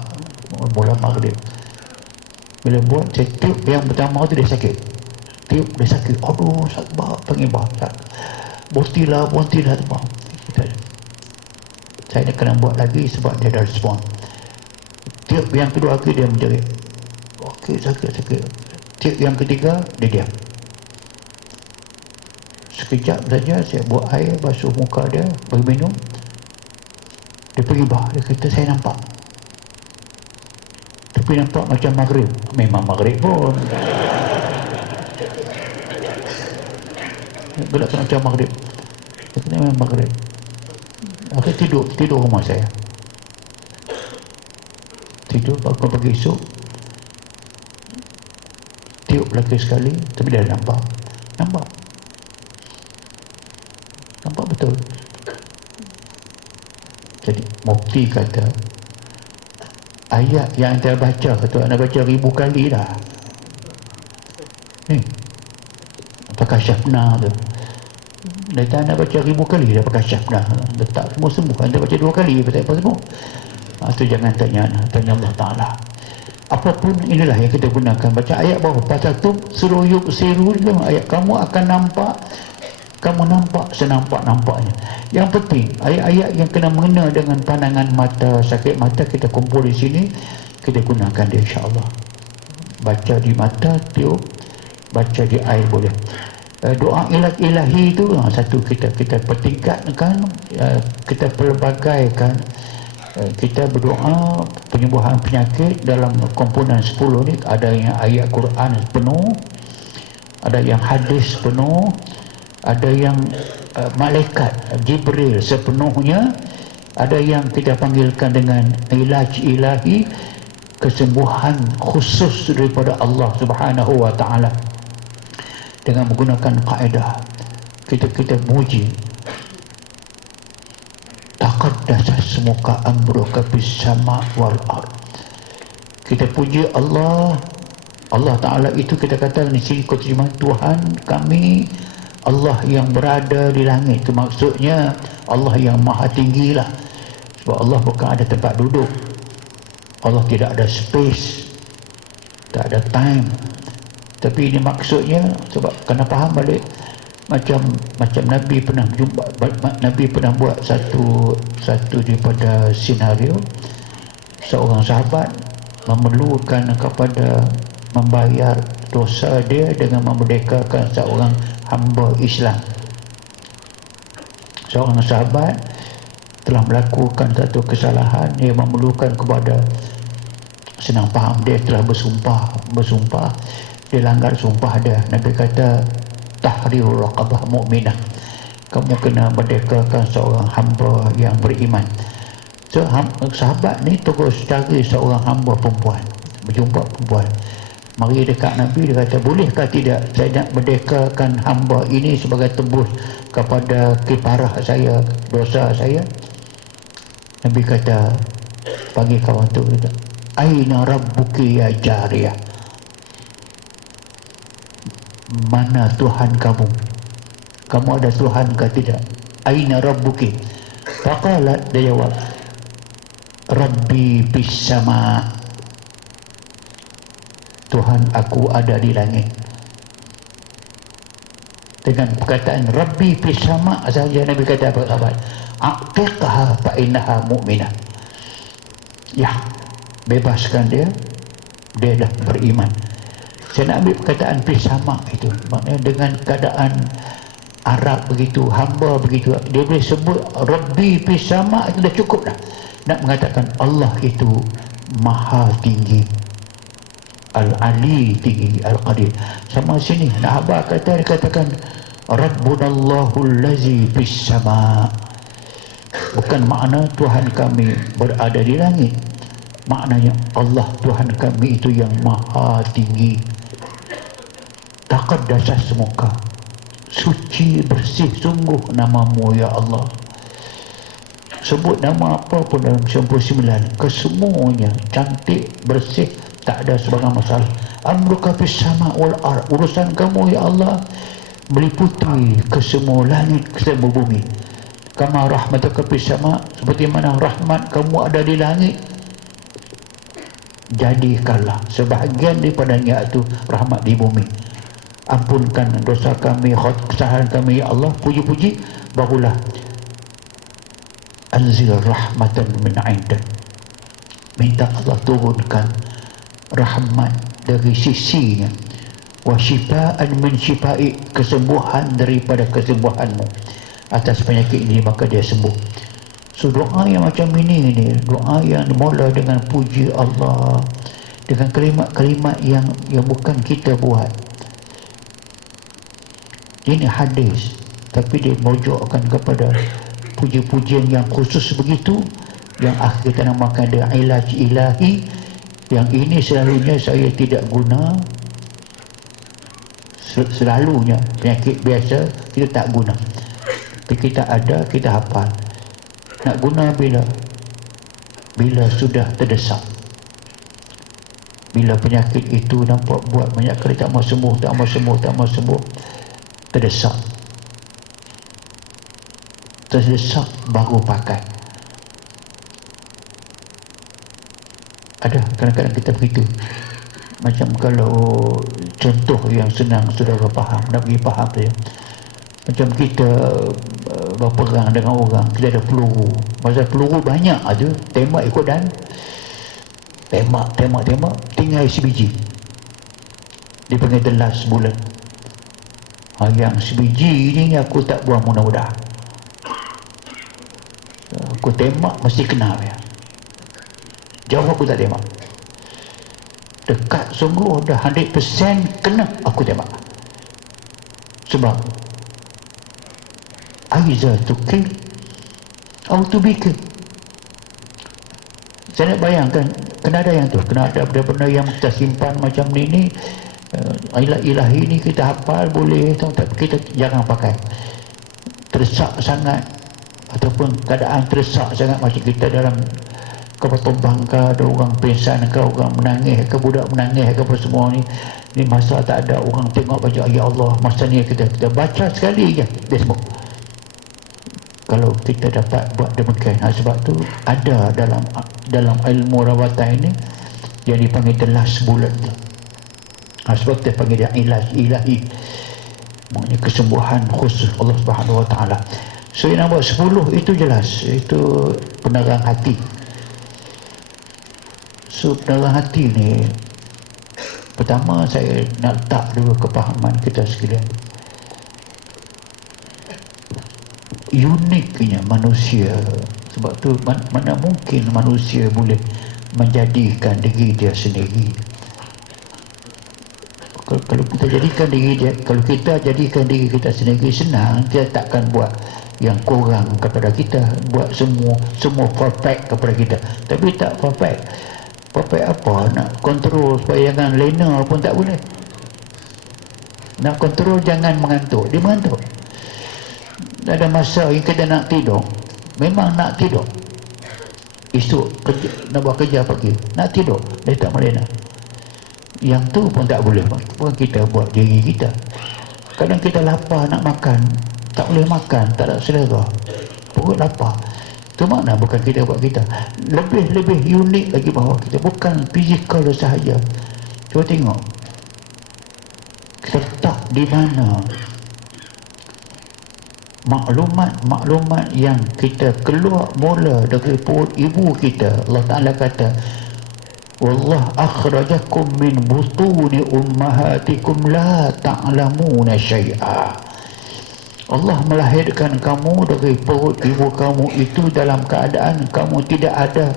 mula maghrib. Bila buat, saya tiup yang pertama tu dia sakit, aduh sakit, panggil bontilah tu. Saya nak kena buat lagi sebab dia dah respon. Tiup yang kedua lagi dia menjerit, okey sakit. Tiup yang ketiga dia diam. Sekejap saja saya buat air basuh muka dia, bagi minum. Dia pergi bah, dia kata saya nampak, tapi nampak macam maghrib. Memang maghrib pun gelap macam maghrib. Dia kata memang maghrib. Aku tidur rumah saya, tidur. Aku pergi esok, tiup lagi sekali, tapi dia nampak betul. Jadi mufti kata ayat yang anda baca tu anda baca 1000 kali dah ni pakai syafna tu dah anda baca 1000 kali dah pakai syafna letak semua anda baca 2 kali tak apa semua. Tu jangan tanya Allah Ta'ala. Apapun inilah yang kita gunakan. Baca ayat bawah pasal tu suruh yuk siru ayat kamu akan nampak, kamu nampak senampak-nampaknya. Yang penting ayat-ayat yang kena mengena dengan pandangan mata, sakit mata kita kumpul di sini, kita gunakan dia insya-Allah. Baca di mata tiup, baca di air boleh. Doa ilahi itu satu kita pertingkatkan, kita pelbagaikan. Kita berdoa penyembuhan penyakit dalam komponen 10 ni. Ada yang ayat Quran penuh, ada yang hadis penuh, ada yang malaikat Jibril sepenuhnya, ada yang kita panggilkan dengan ilaj ilahi, kesembuhan khusus daripada Allah Subhanahu wa taala dengan menggunakan kaedah kita muji taqaddasa semuka amruka bis sama wal ard. Kita puji Allah Ta'ala itu kita kata di sini kau terima Tuhan kami, Allah yang berada di langit. Itu maksudnya Allah yang maha tinggi lah. Sebab Allah bukan ada tempat duduk, Allah tidak ada space, tak ada time. Tapi ini maksudnya sebab kena faham balik. Macam Nabi pernah jumpa, Nabi pernah buat satu daripada senario seorang sahabat memerlukan kepada membayar dosa dia dengan memerdekakan seorang hamba Islam. Seorang sahabat telah melakukan satu kesalahan, dia memerlukan kepada, senang faham, dia telah bersumpah, dia langgar sumpah dia. Nabi kata tahrirul raqabah mu'minah, kamu kena merdekakan seorang hamba yang beriman. So, sahabat ni terus cari seorang hamba perempuan, berjumpa perempuan, mari dekat Nabi, dia kata bolehkah tidak saya nak merdekakan hamba ini sebagai tebus kepada kifarah saya, dosa saya. Nabi kata, panggil kawan tu, kata aina rabbuki ya jariyah, mana Tuhan kamu? Kamu ada Tuhan ke tidak? Aina rabbuki? Faqalat, dia jawab, Rabbi bis sama. Tuhan aku ada di langit. Dengan perkataan Rabbi bis sama saja Nabi kata apa sahabat? Aqiqha fa innaha mu'minah. Ya, bebaskan dia dah beriman. Saya nak ambil perkataan pisama itu, maknanya dengan keadaan Arab begitu, hamba begitu, dia boleh sebut Rabbi pisama, itu dah cukup dah. Nak mengatakan Allah itu maha tinggi, Al-Ali tinggi, Al-Qadir. Sama sini nak abah kata, dia katakan Rabbunallahul lazi pisama. Bukan makna Tuhan kami berada di langit, maknanya Allah Tuhan kami itu yang maha tinggi. Taqaddasa semuka, suci bersih sungguh namamu ya Allah. Sebut nama apa pun dalam 99, kesemuanya cantik, bersih, tak ada sebarang masalah. Amruka fis sama wal ard, urusan kamu ya Allah meliputi kesemua langit, kesemua bumi. Kama rahmatuka fis sama, seperti mana rahmat kamu ada di langit, jadikanlah sebahagian daripadanya itu rahmat di bumi. Ampunkan dosa kami, kesalahan kami ya Allah. Puji-puji, barulah anzil rahmatan min indak, minta Allah turunkan rahmat dari sisinya, wa syifaan min syifai, kesembuhan daripada kesembuhanmu atas penyakit ini, maka dia sembuh. So doa yang macam ini doa yang dimulai dengan puji Allah, dengan kalimat-kalimat yang bukan kita buat. Ini hadis, tapi dia merujukkan kepada puji-pujian yang khusus begitu, yang akhir kita namakan dia ilaj ilahi. Yang ini selalunya saya tidak guna, selalunya penyakit biasa kita tak guna, tapi kita ada, kita hafal. Nak guna bila sudah terdesak, Bila penyakit itu nampak buat banyak kali tak mau sembuh, terdesak. Terdesak baru pakai. Ada kadang-kadang kita begitu. Macam kalau contoh yang senang saudara faham, nak pergi faham saja. Macam kita berperang dengan orang, kita ada peluru. Masa peluru banyak ada, tembak ikut dan tembak, tinggal sebiji. Dia panggil the last bullet. Yang sebiji ni aku tak buang mudah-mudah. Aku tembak mesti kena ya. Jauh aku tak tembak. Dekat sungguh dah 100% kena aku tembak. Sebab either to kill or to be killed. Saya nak bayangkan, kena ada yang tu, kena ada benda-benda yang kita simpan macam ni ilahi ni kita hafal boleh, tapi kita jangan pakai. Terdesak sangat ataupun keadaan terdesak sangat, macam kita dalam kapal tombang ke, ada orang pingsan ke, orang menangis ke, budak menangis ke, apa semua ni masa tak ada orang tengok baca ya Allah, masa ni kita baca sekali je dia sembuh. Kalau kita dapat buat demikian, sebab tu ada dalam ilmu rawatan ini yang dipanggil the last bullet. Sebab kita panggil dia ilahi, maknanya kesembuhan khusus Allah Subhanahu Wa Taala. So yang nombor 10 itu jelas, itu penerang hati. So penerang hati ni, pertama saya nak letak dulu kepahaman kita sekalian. Uniknya manusia, sebab tu mana mungkin manusia boleh menjadikan diri dia sendiri. Kalau kita jadikan diri kita sendiri senang, kita takkan buat yang kurang kepada kita, buat semua perfect kepada kita. Tapi tak perfect apa, nak kontrol supaya jangan lena pun tak boleh. Nak kontrol jangan mengantuk, dia mengantuk. Ada masa yang kita nak tidur, memang nak tidur, esok kerja, nak buat kerja pagi, nak tidur, dia tak melena. Yang tu pun tak boleh, pun kita buat diri kita. Kadang kita lapar nak makan, tak boleh makan, tak ada selera, perut lapar. Itu makna bukan kita buat kita. Lebih unik lagi bahawa kita bukan fizikal sahaja. Cuba tengok, kita letak di mana maklumat yang kita keluar mula dari perut ibu kita. Allah Ta'ala kata, wallah akhrajakum min butuni ummahatikum la ta'lamuna syai'a. Allah melahirkan kamu dari perut ibu kamu itu dalam keadaan kamu tidak ada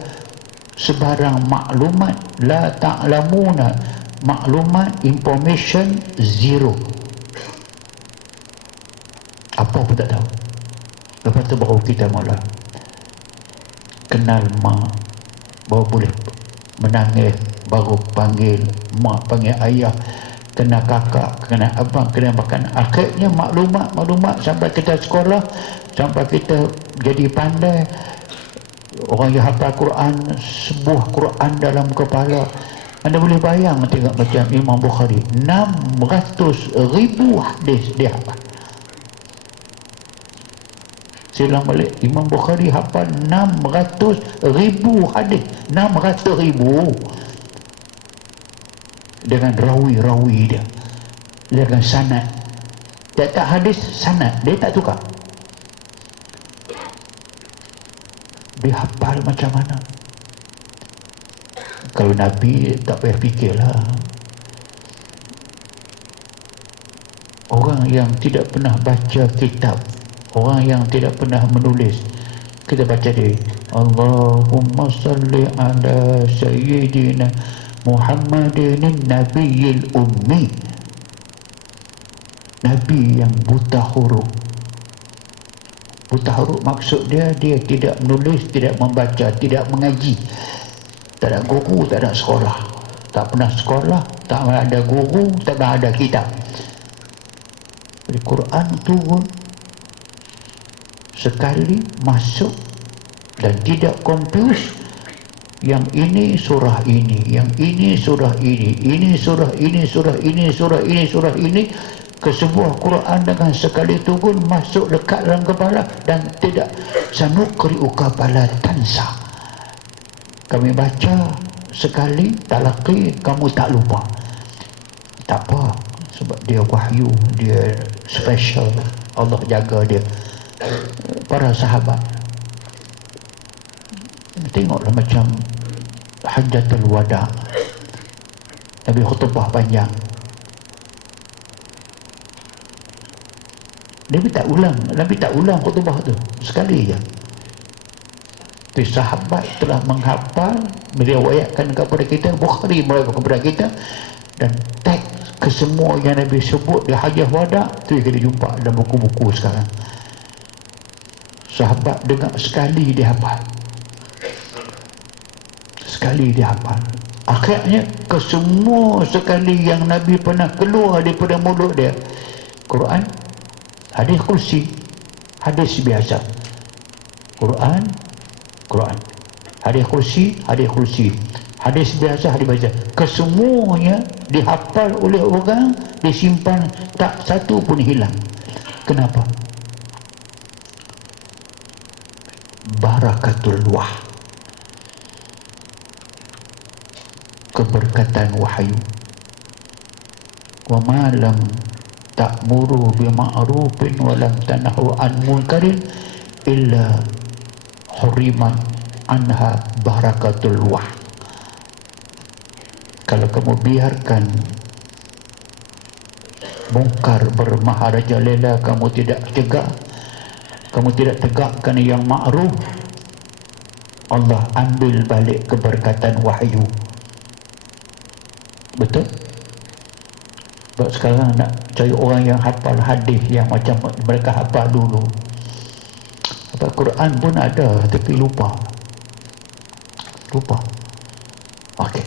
sebarang maklumat. La ta'lamuna, maklumat, information, zero. Apa pun tak tahu. Lepas tu baru kita mula kenal mak, baru boleh menangis, baru panggil mak, panggil ayah, kena kakak, kena abang, kena makan. Akhirnya maklumat sampai kita sekolah, sampai kita jadi pandai. Orang yang hafal Quran, sebuah Quran dalam kepala. Anda boleh bayang tengok macam Imam Bukhari, 600,000 hadis dia hafal. Silang balik, Imam Bukhari hafal 600,000 hadis. 600,000 dengan rawi dia, dengan sanad. Tak hadis, sanad dia tak tukar. Dia hafal macam mana? Kalau Nabi tak payah fikirlah. Orang yang tidak pernah baca kitab, orang yang tidak pernah menulis, kita baca dia, Allahumma salli ala sayyidina Muhammadin nabiyil ummi. Nabi yang buta huruf. Buta huruf maksud dia tidak menulis, tidak membaca, tidak mengaji. Tak ada guru, tak ada sekolah. Tak pernah sekolah, tak ada guru, tak ada kitab. Jadi Quran turun sekali masuk dan tidak confuse, Yang ini surah ini, yang ini surah ini surah ini, surah ini, surah ini, surah ini, ke sebuah Quran dengan sekali turun masuk dekat dalam kepala dan tidak. Sanukri'uka fala tansa. Kami baca sekali talaqi, kamu tak lupa. Tak apa, sebab dia wahyu, dia special, Allah jaga dia. Para sahabat, tengoklah macam Hajjatul Wada, Nabi khutbah panjang, Nabi tak ulang khutbah tu, sekali je. Tapi sahabat telah menghafal, meriwayatkan kepada kita, Bukhari meriwayatkan kepada kita, dan teks kesemua yang Nabi sebut di Hajjah Wada tu kita jumpa dalam buku-buku sekarang. Sahabat dengar sekali dia hafal, sekali dia hafal. Akhirnya kesemua sekali yang Nabi pernah keluar daripada mulut dia, Quran, hadis kursi, hadis biasa, Quran, hadis kursi, hadis biasa, hadis biasa, kesemuanya dihafal oleh orang, disimpan, tak satu pun hilang. Kenapa? Barakatul wah, keberkatan wahyu. Wa ma lam ta'muru bi ma'rufin wa lam tanhahu an munkarin illa hurimat anha barakatul wah. Kalau kamu biarkan mungkar bermaharajalela, kamu tidak cegah, kamu tidak tegakkan yang ma'ruf, Allah ambil balik keberkatan wahyu. Betul? Sebab sekarang nak cari orang yang hafal hadis yang macam mereka hafal dulu. Sebab Quran pun ada tapi lupa. Okey,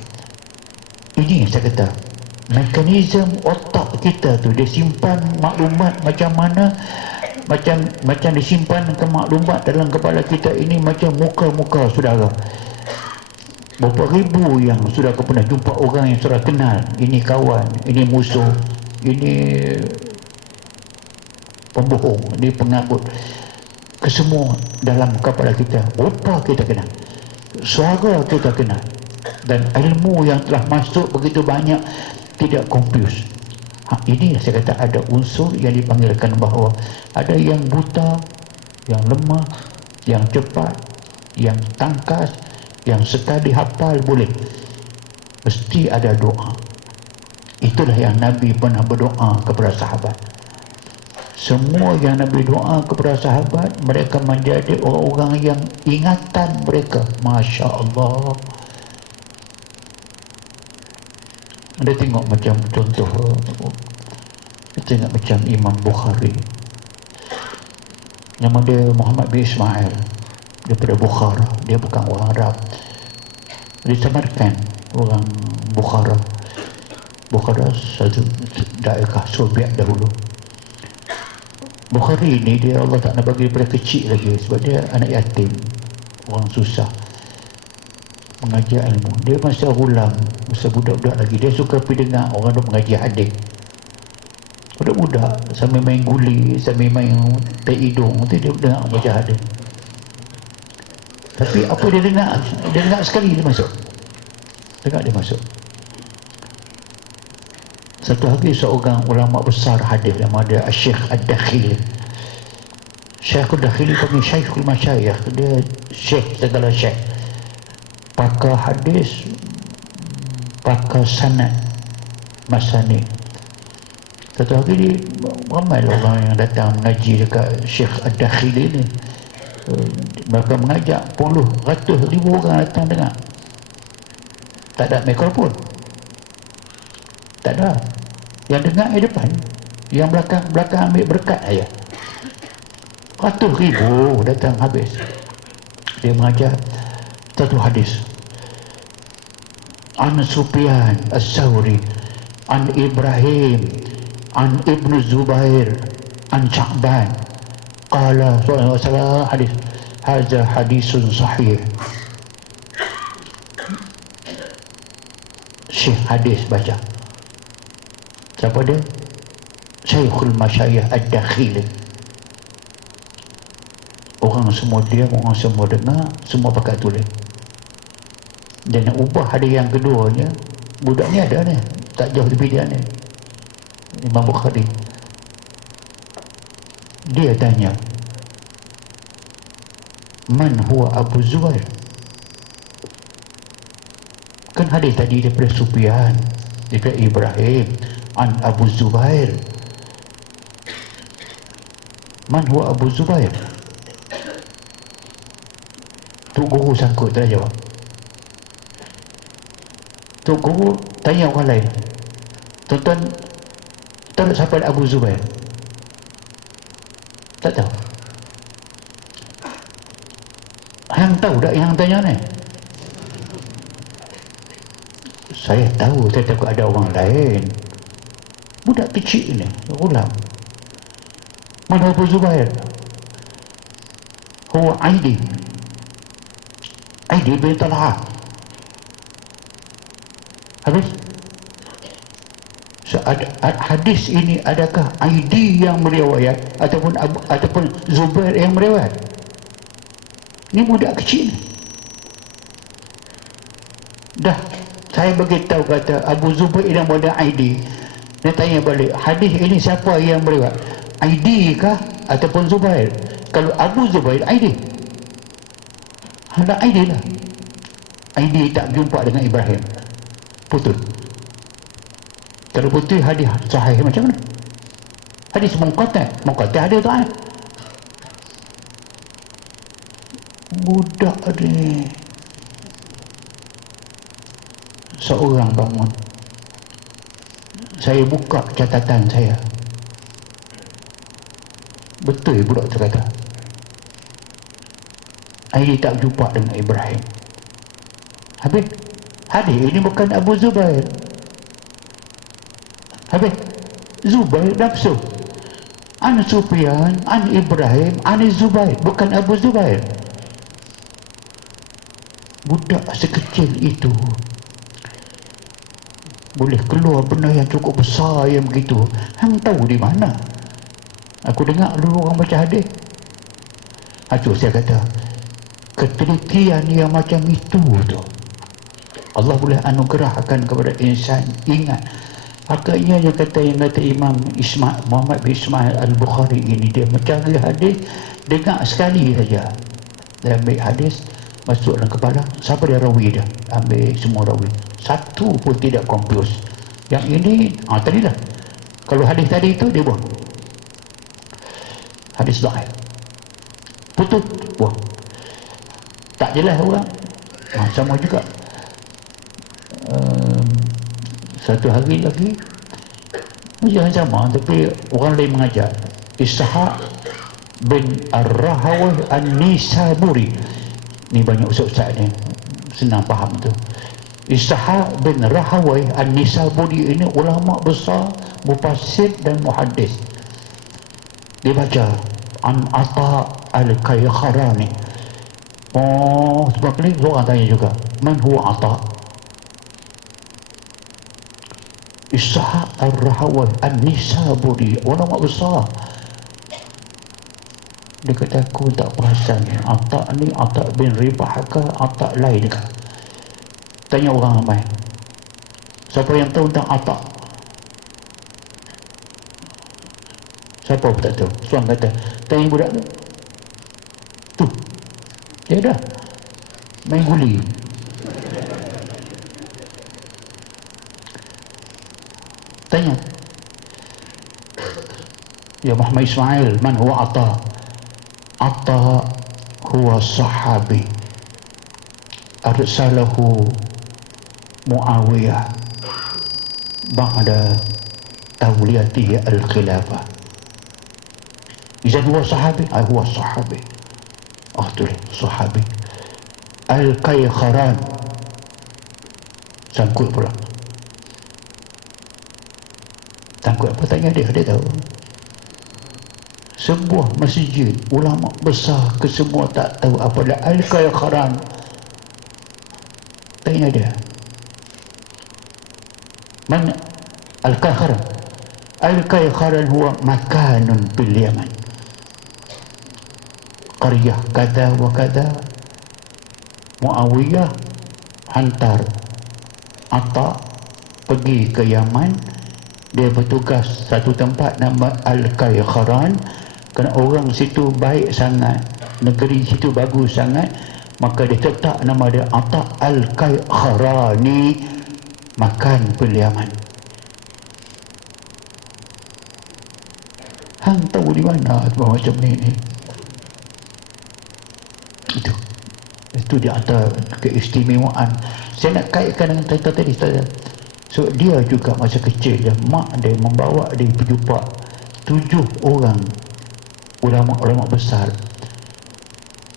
ini saya kata mekanisme otak kita tu, dia simpan maklumat macam mana, macam disimpan ke maklumat dalam kepala kita ini macam muka-muka saudara. Berapa ribu yang sudah aku pernah jumpa orang yang sudah kenal, ini kawan, ini musuh, ini pembohong, ini pengabut, kesemua dalam kepala kita. Rupa kita kenal, suara kita kenal, dan ilmu yang telah masuk begitu banyak, tidak confuse. Ini saya kata ada unsur yang dipanggilkan bahawa ada yang buta, yang lemah, yang cepat, yang tangkas, yang sekali hafal boleh. Mesti ada doa. Itulah yang Nabi pernah berdoa kepada sahabat. Semua yang Nabi doa kepada sahabat, mereka menjadi orang-orang yang ingatan mereka. Masya Allah. Anda tengok macam contoh, kita tengok macam Imam Bukhari, nama dia Muhammad bin Ismail, daripada Bukhara. Dia bukan orang Arab, disamarkan orang Bukhara. Bukhara satu daerah Soviet dahulu. Bukhari ni dia Allah tak nak bagi daripada kecil lagi, sebab dia anak yatim, orang susah, mengajar ilmu. Dia masa gulam, masa budak-budak lagi, dia suka pergi dengar orang tu mengaji hadis. Budak-budak sambil main guli, sambil main teh hidung, tu dia dengar baca hadis. Tapi apa dia dengar? Dia dengar sekali dia masuk. Dengar dia masuk. Satu hari seorang ulama besar hadis nama dia Syekh Ad-Dakhili. Syekh Ad-Dakhili panggil Syekhul Masyayikh. Dia syekh segala syekh. Pakar hadis, pakar sanad, masani. Satu hari ramai orang yang datang mengaji dekat Syekh Ad-Dakhili ni. Mereka mengajak puluh, ratus ribu orang datang dengar. Tak ada mikrofon, tak ada. Yang dengar di depan, yang belakang ambil berkat aja. Ratus ribu datang habis. Dia mengajar satu hadis. An Sufyan As-Sawri, An Ibrahim, An Ibn Zubair, An Sya'ban, Qala sallallahu alaihi wasallam, hadis hadza hadisun sahih. Syekh Hadis baca. Siapa dia? Syekhul Masyayikh Ad-Dakhili. Orang semua diam, orang semua dengar, semua pakai tulis. Dan nak ubah hadis yang keduanya, budak ni ada ni, tak jauh lebih dia ni, Imam Bukhari. Dia tanya, man huwa Abu Zubair? Kan hadis tadi daripada Sufyan, daripada Ibrahim an Abu Zubair. Man huwa Abu Zubair? Tok Guru sangkut tak jawab. Tok Guru tanya orang lain, tuan-tuan tahu siapa Abu Zubair? Tak tahu. Hang tahu tak yang tanya ni? Saya tahu, saya takut ada orang lain. Budak kecil ni, ulang. Mana Abu Zubair? Huwa Aidi bin Talha. Habis? So, hadis ini adakah Aidi yang meriwayat ataupun Zubair yang meriwayat? Ni budak kecil. Dah saya beritahu kata Abu Zubair yang modal Aidi. Dia tanya balik, hadis ini siapa yang meriwayat? Aidi kah ataupun Zubair? Kalau Abu Zubair, Aidi. Hendak Aidi lah. Aidi tak jumpa dengan Ibrahim, putus. Kalau putus hadis sahih macam mana? Hadis munqati hadis dhaif. Budak ni. Seorang bangun, saya buka catatan saya, betul budak tu kata Aidi tak jumpa dengan Ibrahim. Habis hadis ini bukan Abu Zubair. Habis Zubair nafsu an Sufyan an Ibrahim an Zubair, bukan Abu Zubair. Budak sekecil itu boleh keluar benda yang cukup besar yang begitu. Hang tahu di mana? Aku dengar dulu orang baca hadis. Itu saya kata, ketelitian yang macam itu tu Allah boleh anugerahkan kepada insan. Ingat, agaknya yang kata Imam Muhammad bin Ismail Al-Bukhari ini, dia mencari hadis, dengar sekali saja, dia ambil hadis, masuk dalam kepala, siapa dia rawi dia, ambil semua rawi, satu pun tidak confuse. Yang ini tadilah, kalau hadis tadi itu dia buang, hadis dhaif, putus, buang, tak jelas orang. Sama juga satu hari lagi ujian sama, tapi orang lain mengajar, Ishaq bin Ar-Rahawih An-Nisaburi. Ni banyak ustaz-ustaz ni senang faham tu. Ishaq bin Rahawih An-Nisaburi ini ulama besar, mufassir dan muhaddis. Dia baca An Ata Al-Kayakharani. Sebab ni orang tanya juga, man huwa Ata? Ishaq Ar-Rahawih An-Nisaburi, ulama besar. Dia kata, aku tak perasan Atak ni Atak bin Ribah ke Atak lain ke? Tanya orang ramai, siapa yang tahu tentang Atak? Siapa pun tak tahu. Suang kata, tanya budak tu, tu dia dah main guli. Tanya, ya Muhammad Ismail, man huwa Atak? Atta huwa sahabi arsalahu Muawiyah ba'da tawliyatihi al-khilafah. Idan huwa sahabi, huwa sahabi. Tulis sahabi. Al-Kayakharan, sangkut pula. Sangkut apa? Tanya dia tahu. Sebuah masjid, ulama besar ke semua tak tahu apa dia Al-Kayakharan. Tanya dia, Man Al-Kahran. Al-Kahran huwa makanun bil Yaman, qaryah kada wa kada. Muawiyah hantar Atta pergi ke Yaman. Dia bertugas satu tempat nama Al-Kahran. Kerana orang situ baik sangat, negeri situ bagus sangat, maka dia letak nama dia Atta Al-Kharani, makan bil Yaman. Hang tahu di mana macam ni. Itu di antara keistimewaan. Saya nak kaitkan dengan cerita tadi. So dia juga masa kecil dia, mak dia membawa dia pergi jumpa 7 orang ulama-ulama besar,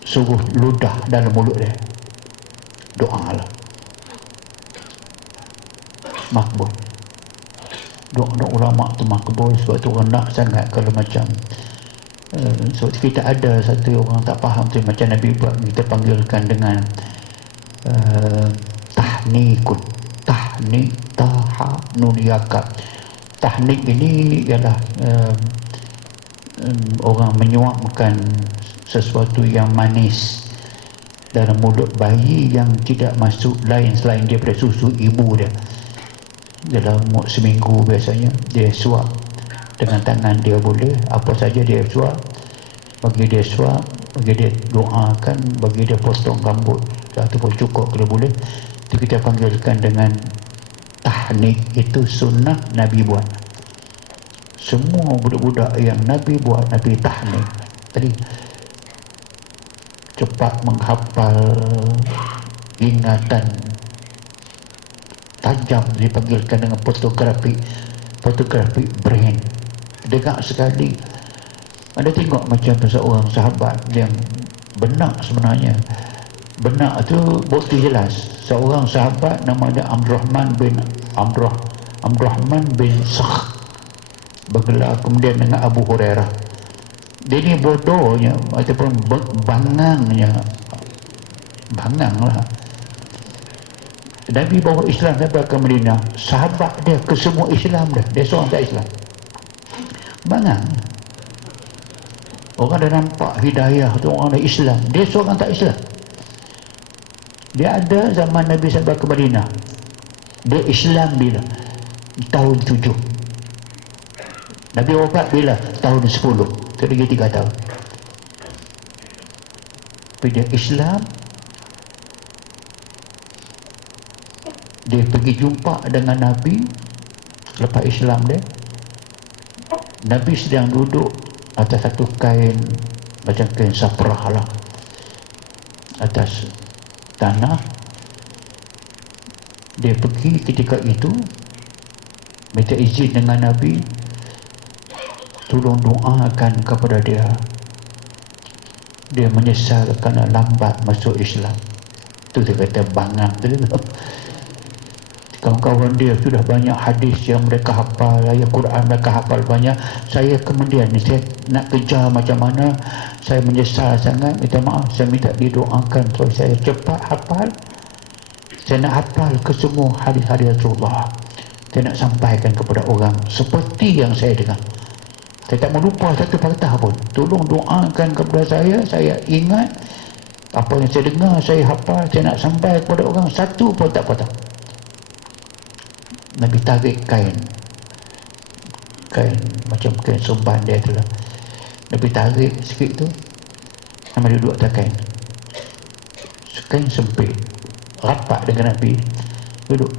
suruh ludah dalam mulut dia, doa lah, makbul. Doa ulama tu makbul. Sebab tu orang nak sangat kalau macam so kita ada satu orang tak faham tu, macam Nabi buat, kita panggilkan dengan tahnikun, tahnik, taha, nun yakat. Tahnik ini ialah orang menyuapkan sesuatu yang manis dalam mulut bayi yang tidak masuk lain selain daripada susu ibu dia. Dalam seminggu biasanya dia suap dengan tangan dia, boleh apa saja dia suap, bagi dia suap, bagi dia doakan, bagi dia potong rambut ataupun cukur kalau boleh. Itu kita panggilkan dengan tahnik. Itu sunnah Nabi buat. Semua budak-budak yang Nabi buat, Nabi tahnik. Tadi cepat menghafal, ingatan tajam, dipanggilkan dengan fotografi brain. Dengar sekali. Anda tengok macam seorang sahabat yang benak sebenarnya. Benak tu bukti jelas. Seorang sahabat namanya Abdurrahman bin Sakh, bergelar kemudian dengan Abu Hurairah. Dia ni bodohnya ataupun bangang lah. Nabi bawa Islam sampai ke Madinah, sahabat dia ke semua Islam dah, dia seorang tak Islam. Bangang. Orang dah nampak hidayah tu, orang dah Islam, dia seorang tak Islam. Dia ada zaman Nabi sampai ke Madinah, dia Islam bila? Tahun 7. Nabi wafat bila? Tahun 10. Itu lagi 3 tahun. Tapi dia Islam. Dia pergi jumpa dengan Nabi lepas Islam dia. Nabi sedang duduk atas satu kain, macam kain saprah lah, atas tanah. Dia pergi ketika itu, minta izin dengan Nabi, tolong doakan kepada dia. Dia menyesal kerana lambat masuk Islam. Itu dia kata bangang tu. Kawan-kawan dia sudah banyak hadis yang mereka hafal, ayat Quran mereka hafal banyak. Saya kemudian saya nak kejar macam mana, saya menyesal sangat, minta maaf, saya minta didoakan supaya saya cepat hafal. Saya nak hafal ke semua hadis-hadis Rasulullah. Saya nak sampaikan kepada orang seperti yang saya dengar. Saya tak mau lupa satu patah pun. Tolong doakan kepada saya ingat apa yang saya dengar, saya hafal, saya nak sampai kepada orang, satu pun tak patah. Nabi tarik kain macam kain sorban dia tu lah. Nabi tarik sikit tu, Nabi duduk atas kain. Kain sempit, rapat dengan Nabi. Duduk,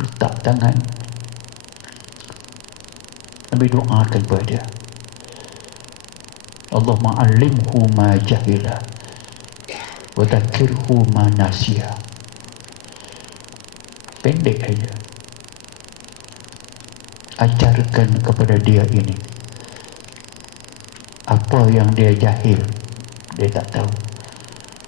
letak tangan. Nabi doakan kepada dia, Allahumma alimhu ma jahila wa dzakirhu ma nasiya. Pendek aja. Ajarkan kepada dia ini apa yang dia jahil, dia tak tahu.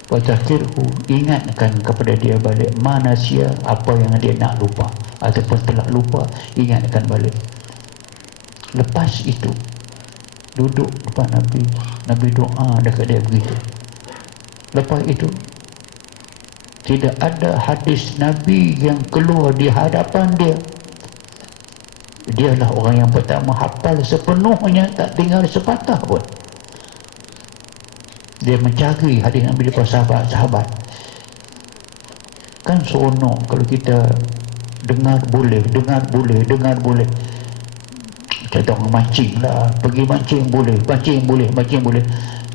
Wa dzakirhu, ingatkan kepada dia balik ma nasiya, apa yang dia nak lupa ataupun telah lupa, ingatkan balik. Lepas itu duduk depan Nabi, Nabi doa dekat dia begitu. Lepas itu Tidak ada hadis Nabi yang keluar di hadapan dia. Dialah orang yang pertama hafal sepenuhnya, tak tinggal sepatah pun. Dia mencari hadis Nabi daripada sahabat-sahabat. Kan seronok kalau kita dengar boleh. Macam orang mancing lah, pergi mancing boleh.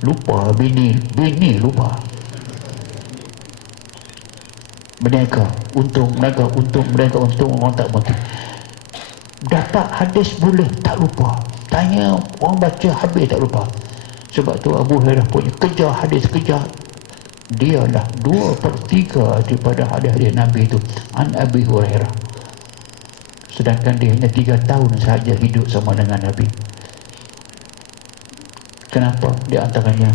Lupa bini lupa. Berniaga, untung, orang tak mati. Dapat hadis boleh, tak lupa. Tanya orang baca habis tak lupa. Sebab tu Abu Hurairah punya kejar hadis. Dialah 2/3 daripada hadis-hadis Nabi itu an Abi Hurairah. Sedangkan dia hanya 3 tahun sahaja hidup sama dengan Nabi. Kenapa? Di antaranya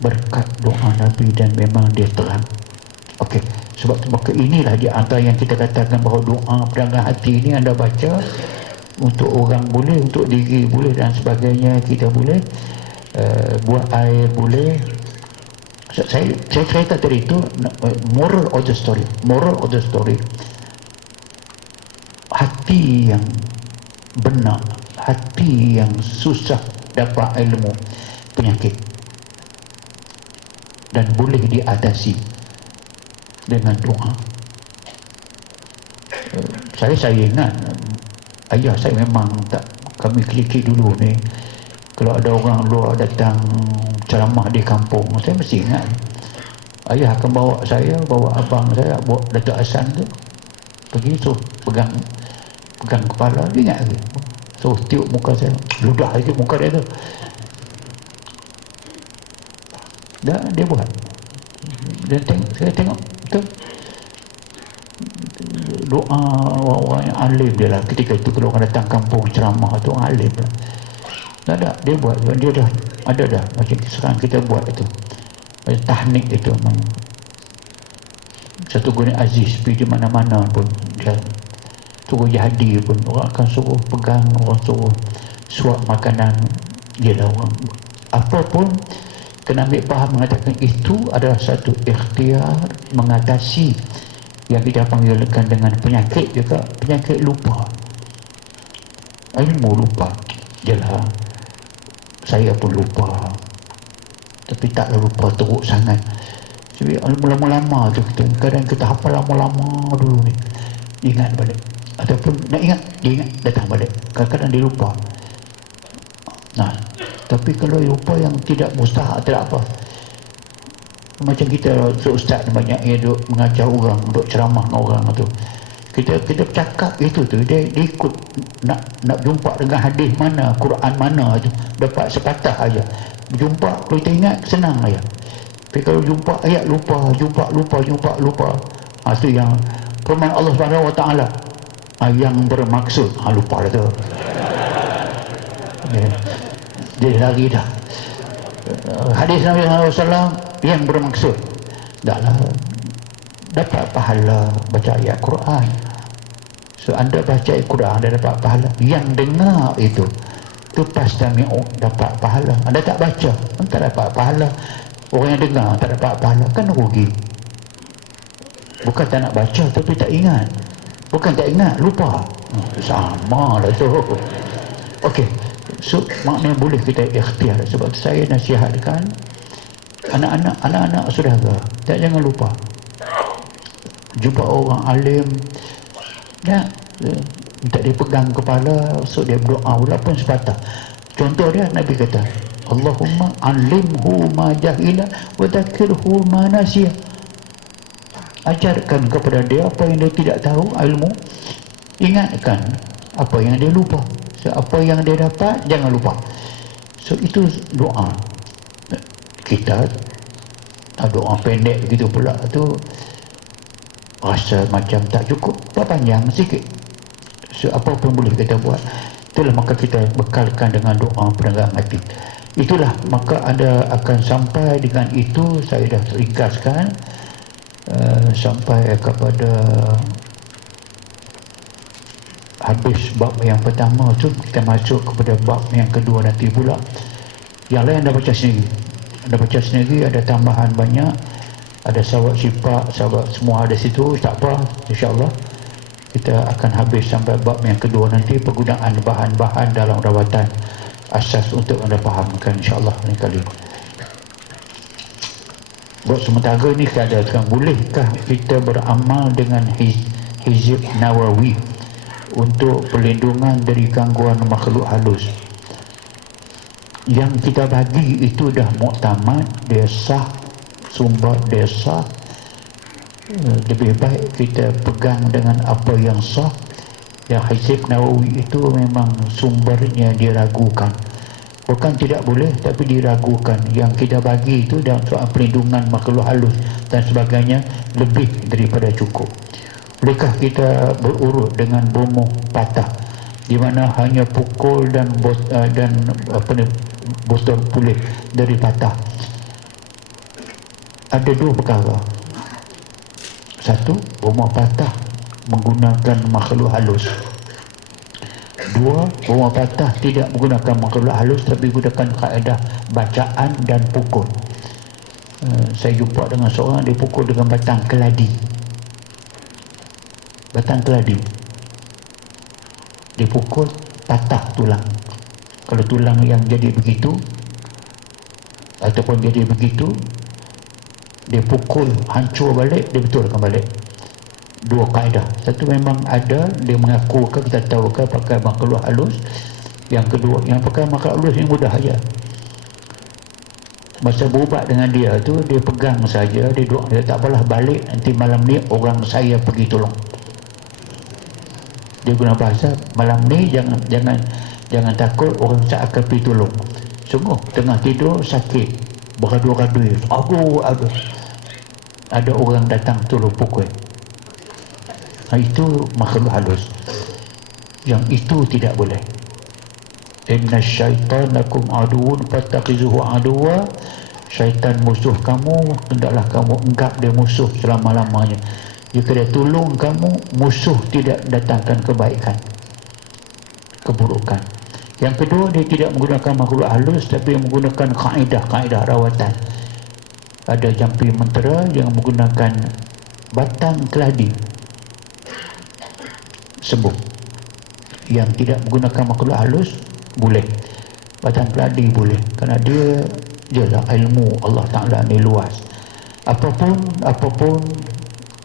berkat doa Nabi, dan memang dia terang. Okey, sebab tu maka inilah di antara yang kita katakan bahawa doa pedagang hati ini anda baca untuk orang boleh, untuk diri boleh dan sebagainya. Kita boleh buat air boleh. Saya cerita tadi itu moral of the story. Hati yang benar, hati yang susah dapat ilmu, penyakit, dan boleh diatasi dengan doa. Saya ingat ayah saya memang tak, kami kecil dulu ni, kalau ada orang luar datang ceramah di kampung, saya mesti ingat ayah akan bawa saya, bawa abang saya, bawa Datuk Hasan tu pergi, so pegang kepala, dia ingat lagi, so tiup muka saya, ludah itu muka dia tu, dah dia buat. Dan saya tengok betul doa orang yang alim dia lah. Ketika itu kalau orang datang kampung ceramah tu, orang alim lah. Tak, dia buat, dia dah ada dah macam sekarang kita buat itu, tahnik itu memang satu guna Aziz pergi di mana-mana pun dia suruh jadi pun orang akan suruh pegang, orang suruh suap makanan. Dia lah orang apa pun kena ambil faham, mengatakan itu adalah satu ikhtiar mengatasi yang kita panggilkan dengan penyakit juga, penyakit lupa, ilmu lupa. Jelah saya pun lupa, tapi taklah lupa teruk sangat. Sebab lama-lama tu kadang kita hafal lama-lama dulu ni, ingat balik, ataupun nak ingat, dia ingat datang balik, kadang-kadang dia lupa. Nah, tapi kalau lupa yang tidak mustahak, tidak apa, macam kita ustaz banyak yang duk mengajar orang, duk ceramah dengan orang tu, kita bercakap itu tu, dia ikut nak jumpa dengan hadis mana, Quran mana tu, dapat sepatah aja jumpa. Kalau kita ingat senang aja, tapi kalau jumpa ayat lupa. Itu yang firman Allah Subhanahu Wa Taala yang bermaksud, lupa dah tu. Dia lari dah. Hadis Nabi SAW yang bermaksud, taklah dapat pahala baca ayat Quran. So anda baca ayat Quran, anda dapat pahala. Yang dengar itu pastami'u, dapat pahala. Anda tak baca, tak dapat pahala. Orang yang dengar tak dapat pahala, kan rugi. Bukan tak nak baca tapi tak ingat, bukan tak ingat, lupa. Sama lah tu. Okey, so maknanya boleh kita ikhtiar. Sebab saya nasihatkan anak-anak saudara, jangan lupa jumpa orang alim, ya, minta dia pegang kepala, so dia berdoa walaupun sepatah. Contoh dia, Nabi kata, Allahumma alimhu ma jahila wa dzakirhu ma nasiya. Ajarkan kepada dia apa yang dia tidak tahu, ilmu. Ingatkan apa yang dia lupa. So, apa yang dia dapat, jangan lupa. So itu doa. Kita doa pendek begitu pula tu rasa macam tak cukup, panjang sikit. So apa pun boleh kita buat. Itulah maka kita bekalkan dengan doa penerangan hati. Itulah maka anda akan sampai dengan itu. Saya dah ringkaskan sampai kepada habis bab yang pertama tu, kita masuk kepada bab yang kedua nanti pula. Yang lain anda baca sendiri, ada tambahan banyak. Ada sahabat syifa, sahabat semua ada situ, tak apa, insyaAllah kita akan habis sampai bab yang kedua nanti, penggunaan bahan-bahan dalam rawatan asas untuk anda fahamkan insyaAllah lain kali. Buat sementara ni keadaan, bolehkah kita beramal dengan hizib Nawawi untuk perlindungan dari gangguan makhluk halus? Yang kita bagi itu dah muktamad, dia sah, sumber dia sah. Lebih baik kita pegang dengan apa yang sah. Yang hizib Nawawi itu memang sumbernya diragukan, bukan tidak boleh tapi diragukan. Yang kita bagi itu dalam soal perlindungan makhluk halus dan sebagainya lebih daripada cukup. Bolehkah kita berurut dengan bumuh patah, di mana hanya pukul dan botol pulih dari patah? Ada dua perkara. Satu, bumuh patah menggunakan makhluk halus. Dua, bumuh patah tidak menggunakan makhluk halus tapi menggunakan kaedah bacaan dan pukul. Saya jumpa dengan seorang, dia pukul dengan batang keladi. Batang keladi dipukul, patah tulang. Kalau tulang yang jadi begitu ataupun jadi begitu, dia pukul hancur balik, dia betulkan balik. Dua kaedah. Satu memang ada, dia mengaku ke, kita tahu ke pakai makhluk halus. Yang kedua, yang pakai makhluk halus ni mudah aja. Masa berubat dengan dia tu, dia pegang saja, dia doa, dia tak apalah balik, nanti malam ni orang saya pergi tolong. Dia guna bahasa, malam ni jangan takut, orang saya akan pergi tolong. Sungguh tengah tidur sakit, beradu-radu, aduh, ada orang datang tolong pukul. Itu makhluk halus. Yang itu tidak boleh. Inna syaitan lakum aduun fattaqizuhu aduwa. Syaitan musuh kamu, hendaklah kamu anggap dia musuh selama-lamanya. Jika dia tolong kamu, musuh tidak datangkan kebaikan, keburukan. Yang kedua, dia tidak menggunakan makhluk halus tapi menggunakan kaedah rawatan. Ada jampi mentera yang menggunakan batang keladi, sembuh. Yang tidak menggunakan makhluk halus boleh, batang keladi boleh, kerana dia jelah ilmu Allah Ta'ala ni luas. Apapun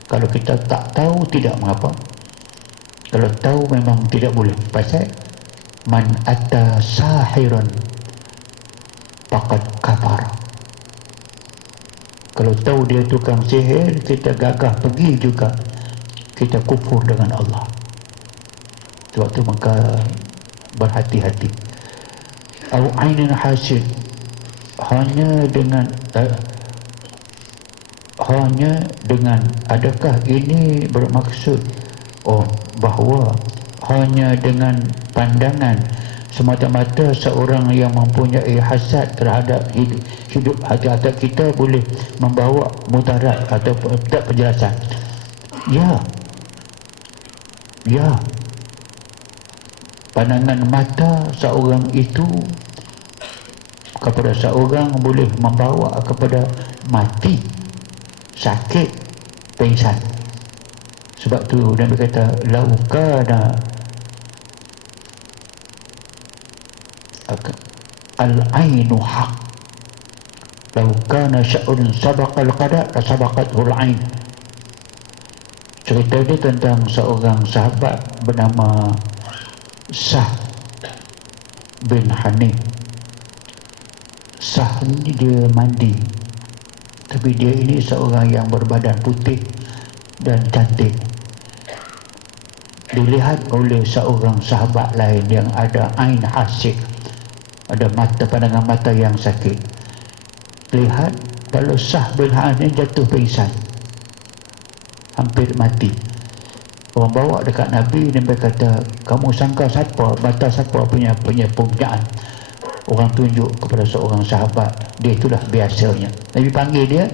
kalau kita tak tahu tidak mengapa, kalau tahu memang tidak boleh. Pasal man atta sahiran faqad kafara. Kalau tahu dia tukang sihir, kita gagah pergi juga, kita kufur dengan Allah. Sebab tu maka berhati-hati. Au ainin hasid, hanya dengan adakah ini bermaksud bahawa hanya dengan pandangan semata-mata seorang yang mempunyai hasad terhadap hidup hati-hati kita boleh membawa mudarat atau tak penjelasan? Ya, pandangan mata seorang itu kepada seorang boleh membawa kepada mati, sakit, pingsan. Sebab tu Nabi kata laukana al-ainu haq, laukana sya'un sabaqal qada sabaqatul ain. Cerita dia tentang seorang sahabat bernama Sah bin Hanif. Sah ni dia mandi, tapi dia ini seorang yang berbadan putih dan cantik. Dilihat oleh seorang sahabat lain yang ada ain hasik, ada mata, pandangan mata yang sakit. Lihat kalau Sah bin Hanif jatuh pingsan, hampir mati. Orang bawa dekat Nabi, Nabi kata, kamu sangka siapa, mata siapa punya punyaan? Orang tunjuk kepada seorang sahabat, dia itulah biasanya. Nabi panggil dia,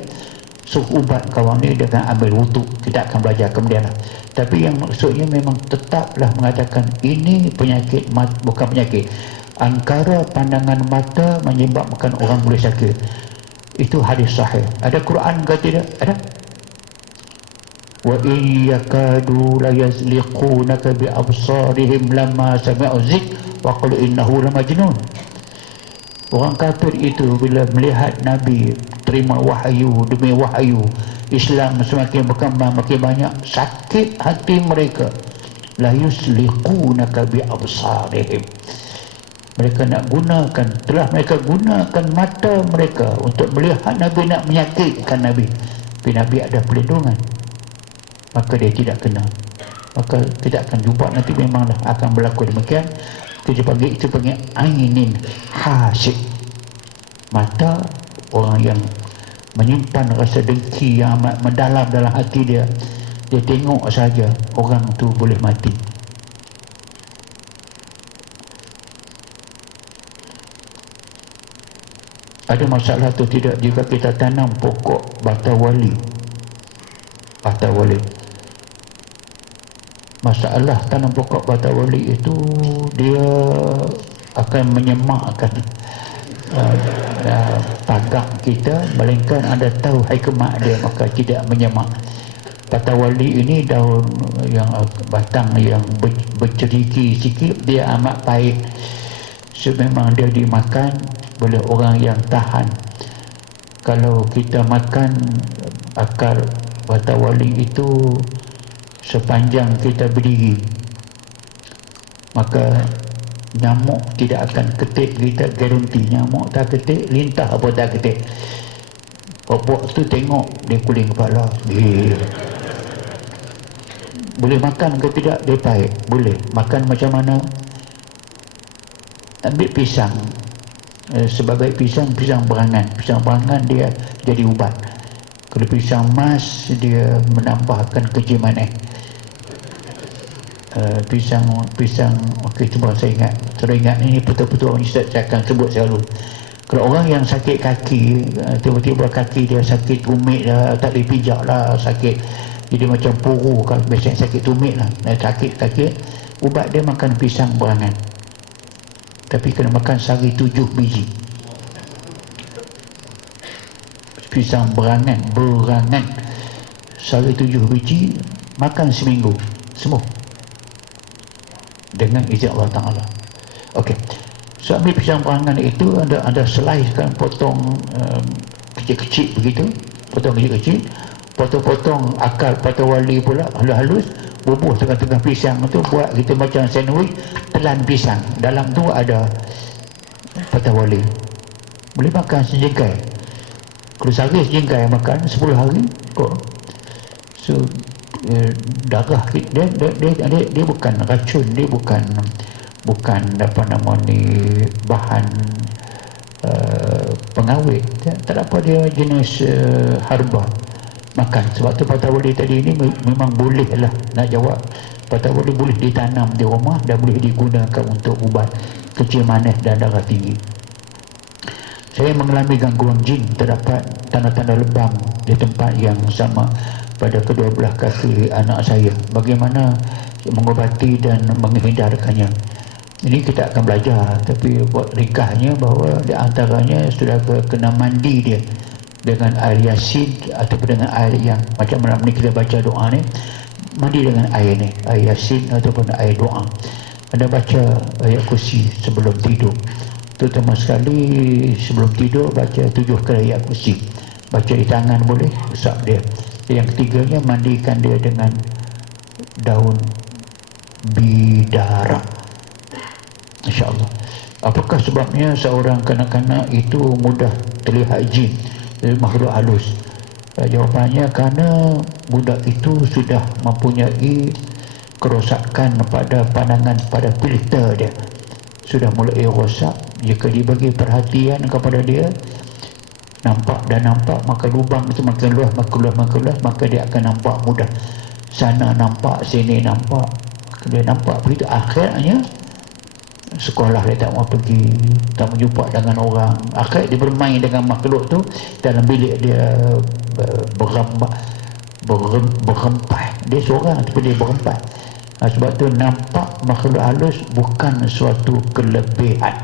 suruh ubat kawan ni dengan ambil wuduk. Kita akan belajar kemudian lah. Tapi yang maksudnya memang tetaplah mengatakan ini penyakit, bukan penyakit. Angkara pandangan mata menyebabkan orang boleh sakit. Itu hadis sahih. Ada Quran ke tidak? Ada. Wa in yakadu la yazliqunaka bi absarihim lamma sami'u zik wa qalu innahu lamajnun. Orang kafir itu bila melihat Nabi terima wahyu demi wahyu, Islam semakin berkembang, makin banyak, sakit hati mereka. La yusliqunaka bi absarihim. Mereka nak gunakan, telah mereka gunakan mata mereka untuk melihat Nabi, nak menyakitkan Nabi. Tapi Nabi ada perlindungan, maka dia tidak kena. Maka tidak akan jumpa, nanti memanglah akan berlaku demikian. Itu panggil ainin hasid. Mata orang yang menyimpan rasa dengki yang amat mendalam dalam hati dia. Dia tengok saja orang tu boleh mati. Ada masalah tu tidak jika kita tanam pokok bata wali? Bata wali. Masalah tanam pokok bata wali itu dia akan menyemakkan tagak kita, melainkan anda tahu hikmah dia, maka tidak menyemak. Bata wali ini daun yang batang yang berceriki sikit, dia amat pahit. So memang dia dimakan oleh orang yang tahan. Kalau kita makan akar bata wali itu sepanjang kita berdiri, maka nyamuk tidak akan ketik kita, garanti. Nyamuk tak ketik, lintah apa tak ketik. Pokok tu tengok dia kuling kepala. Boleh makan ke tidak? Dia pahit. Boleh. Makan macam mana? Ambil pisang. Sebagai pisang berangan. Pisang berangan dia jadi ubat. Kalau pisang mas, dia menambahkan kejimanan. Pisang okey, cuba saya ingat ini betul-betul orang Ustaz saya akan sebut selalu. Kalau orang yang sakit kaki, tiba-tiba kaki dia sakit tumit dah, tak boleh pijak lah, sakit jadi macam puru, kalau biasanya sakit tumit lah, sakit kaki, ubat dia makan pisang berangan. Tapi kena makan sehari 7 biji pisang berangan sehari 7 biji, makan seminggu sembuh dengan izin Allah Ta'ala. Okey, so ambil pisang berangan itu, ada slice kan, potong kecil-kecil begitu, potong kecil-kecil, potong-potong akar bata wali pula halus-halus, bubuh tengah-tengah pisang tu, buat kita macam sandwich, telan pisang, dalam tu ada bata wali. Boleh makan sejengkai. Kalau sehari sejengkai makan 10 hari kok. So darah dia bukan racun, dia bukan apa nama ni, bahan pengawet, tak apa, dia jenis herba. Makan. Sebab tu bata wali tadi ni memang boleh lah, nak jawab, bata wali boleh ditanam di rumah dan boleh digunakan untuk ubat kecil manis dan darah tinggi. Saya mengalami gangguan jin, terdapat tanda-tanda lebam di tempat yang sama pada kedua belah kaki anak saya. Bagaimana mengobati dan menghindarkannya? Ini kita akan belajar, tapi buat ringkasnya bahawa di antaranya sudah kena mandi dia dengan air yasin ataupun dengan air yang macam malam ni kita baca doa ni, mandi dengan air ni, air yasin ataupun air doa. Ada baca ayat kursi sebelum tidur, terutama sekali sebelum tidur baca 7 kali ayat kursi. Baca di tangan boleh, usap dia. Yang ketiganya, mandikan dia dengan daun bidara, insya-Allah. Apakah sebabnya seorang kanak-kanak itu mudah terlihat jin, makhluk halus? Jawapannya kerana budak itu sudah mempunyai kerosakan pada pandangan, pada filter dia sudah mulai rosak. Jika dibagi perhatian kepada dia, nampak, maka lubang itu makin luas, maka dia akan nampak mudah. Sana nampak, sini nampak, dia nampak begitu. Akhirnya sekolah dia tak mau pergi, tak mau jumpa dengan orang. Akhirnya dia bermain dengan makhluk tu dalam bilik dia, berempat. Dia seorang tapi dia berempat. Sebab tu nampak makhluk halus bukan suatu kelebihan,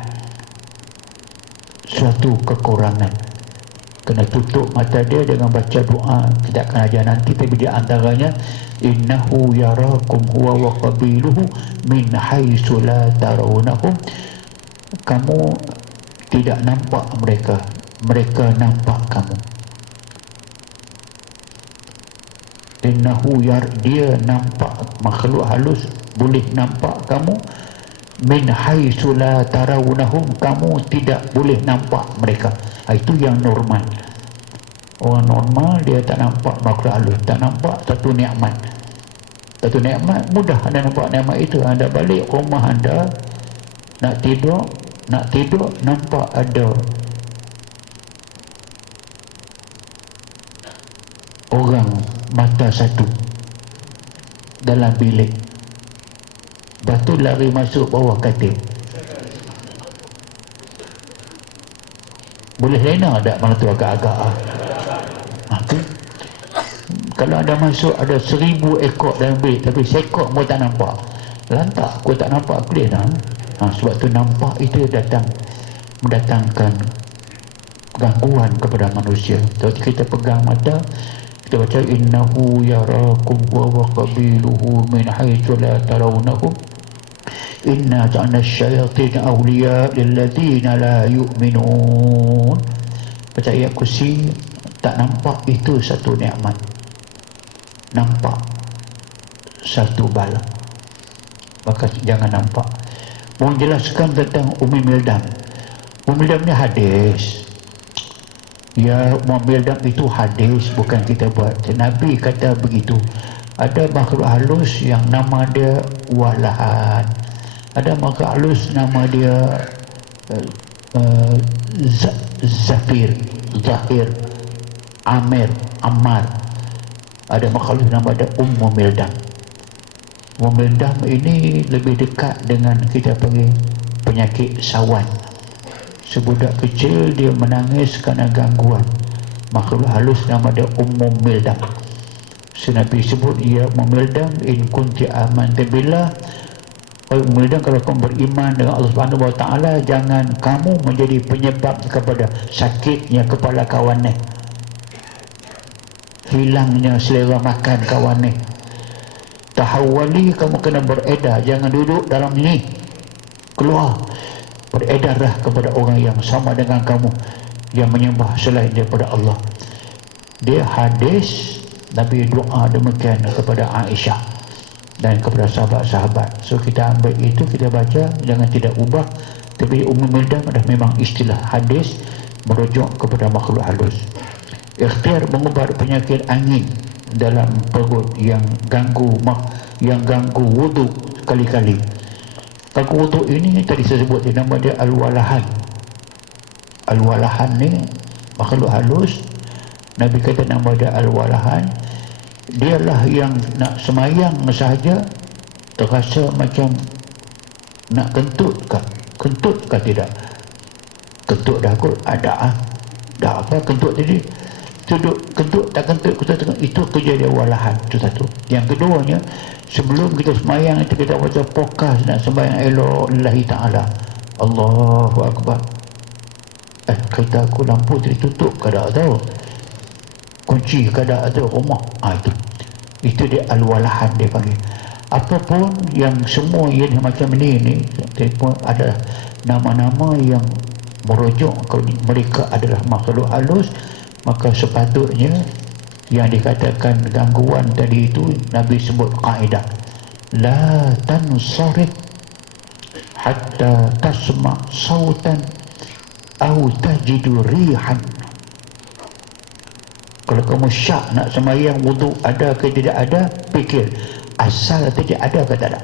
suatu kekurangan. kena tutup mata dia dengan baca doa. Kita akan ajar nanti, tapi di antaranya innahu yarakum huwa wa qabiluhu min haitsu la tarawnahum. Kamu tidak nampak mereka, mereka nampak kamu. Innahu dia nampak, makhluk halus boleh nampak kamu. Min haitsu la tarawnahum, kamu tidak boleh nampak mereka. Itu yang normal. Orang normal dia tak nampak makhluk halus, tak nampak satu nikmat. Satu nikmat mudah anda nampak nikmat itu. Anda balik rumah anda nak tidur nampak ada orang mata satu dalam bilik. Lepas tu lari masuk bawah katil. Boleh lena tak mana tu agak-agak okay. Kalau ada masuk ada 1000 ekor dalam bilik, tapi seekor pun tak nampak, lantak aku tak nampak clear dah. Sebab tu nampak itu mendatangkan gangguan kepada manusia. Kalau kita pegang mata, kita baca innahu yarakum wa qabiluhu min haitsu la tarawnahum inna ja'alna asyayatin awliya lilladzina la yu'minun. Baca ayat kursi, tak nampak itu satu nikmat, nampak satu bala, maka jangan nampak. Menjelaskan tentang Ummi Mildam. Ummi Mildam ni hadis. Ya, Ummi Mildam itu hadis, bukan kita buat. Nabi kata begitu. Ada makhluk halus yang nama dia Walahan. Ada makhluk halus nama dia Zafir, Amir, Ammar. Ada makhluk nama dia Ummu Mildam. Ummu Mildam ini lebih dekat dengan kita panggil penyakit sawan. Sebudak kecil dia menangis kerana gangguan. Makhluk halus nama dia Ummu Mildam. Nabi sebut ia Ummu Mildam in kunti amantu billah. Kemudian kalau kamu beriman dengan Allah Subhanahu Wa Taala, jangan kamu menjadi penyebab kepada sakitnya kepala kawan ni, hilangnya selera makan kawan ni. Tahawali, kamu kena beredar, jangan duduk dalam ni, keluar, beredarlah kepada orang yang sama dengan kamu, yang menyembah selain daripada Allah. Dia hadis, Nabi doa demikian kepada Aisyah dan kepada sahabat-sahabat. So kita ambil itu, kita baca, jangan tidak ubah. Tapi Ummu Mildam adalah memang istilah hadis merujuk kepada makhluk halus. Ikhtiar mengubat penyakit angin dalam perut yang ganggu wudu kali-kali. Ganggu wudu ini tadi saya sebut, nama dia Al-Walahan. Al-Walahan ni makhluk halus. Nabi kata nama dia Al-Walahan. Dialah yang nak semayang sahaja terasa macam nak kentut kah tidak? Kentut dah kot, ada dah apa kentut tadi, kentut tak kentut, itu kerja dia Walahan. Itu satu. Yang keduanya, sebelum kita semayang itu kita baca fokus nak sembahyang elok lillahi ta'ala. Allahu Akbar. Kereta aku lampu tadi tutup ke tak tahu, kunci kada ada rumah. Itu dia Al-Walahan dia panggil. Apapun yang semua yang macam ini pun adalah nama-nama yang merujuk kalau mereka adalah makhluk halus. Maka sepatutnya yang dikatakan gangguan tadi itu, Nabi sebut kaedah la tansarif hatta tasma' sautan au tajidu rihan. Kalau kamu syak nak sembahyang wudu, ada ke tidak ada, fikir asal tadi ada ke tak ada.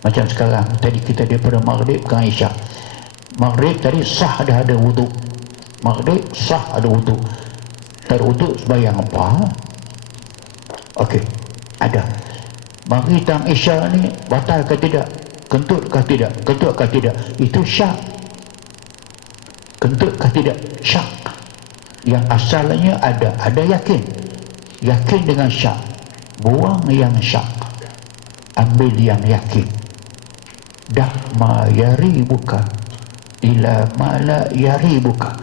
Macam sekarang tadi kita daripada maghrib ke isyak. Maghrib tadi sah dah ada wudu, maghrib sah ada wudu, tak wudu sembahyang apa? Okey, ada. Maghrib tang isyak ni batal ke tidak, kentut ke tidak, kentut ke tidak, itu syak. Kentut ke tidak, syak. Yang asalnya ada yakin dengan syak, buang yang syak, ambil yang yakin. Dah ma yari buka ila ma la yari buka,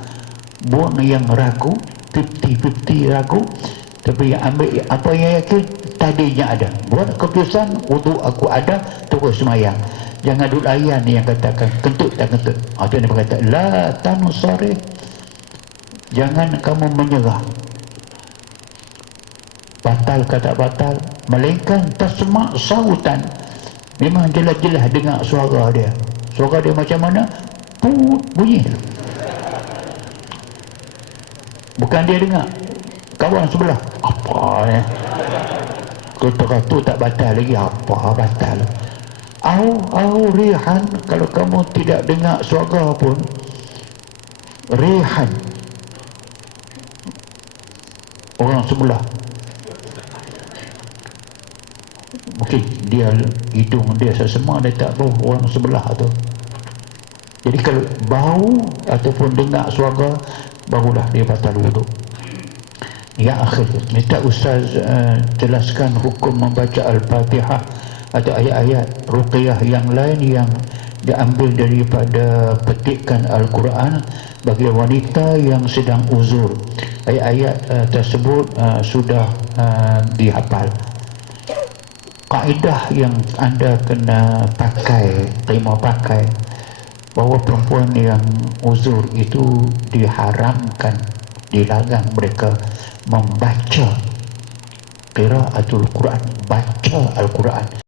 buang yang ragu, 50-50 ragu, tapi yang ambil apa yang yakin tadinya ada. Buat keputusan, wuduk aku ada, terus semayang. Jangan duduk layan yang katakan kentut tak kentut. Itu yang berkata la tanusari, jangan kamu menyerah. Batal kata batal, melainkan tasma' sautan, memang jelas-jelas dengar suara dia. Suara dia macam mana? Put bunyi. Bukan dia dengar, kawan sebelah. Apa ya? Kata-kata tak batal lagi. Apa batal? Au rihan, kalau kamu tidak dengar suara pun, rihan, orang sebelah mungkin dia hidung dia sesama, dia tak bau orang sebelah tu. Jadi kalau bau ataupun dengar suara, barulah dia batal wuduk. Ya akhir, minta Ustaz jelaskan hukum membaca Al-Fatihah atau ayat-ayat ruqyah yang lain yang diambil daripada petikan Al-Quran bagi wanita yang sedang uzur. Ayat-ayat tersebut sudah dihafal. Kaedah yang anda kena pakai, terima pakai, bahawa perempuan yang uzur itu diharamkan, dilarang mereka membaca qiraatul Quran, baca Al-Quran.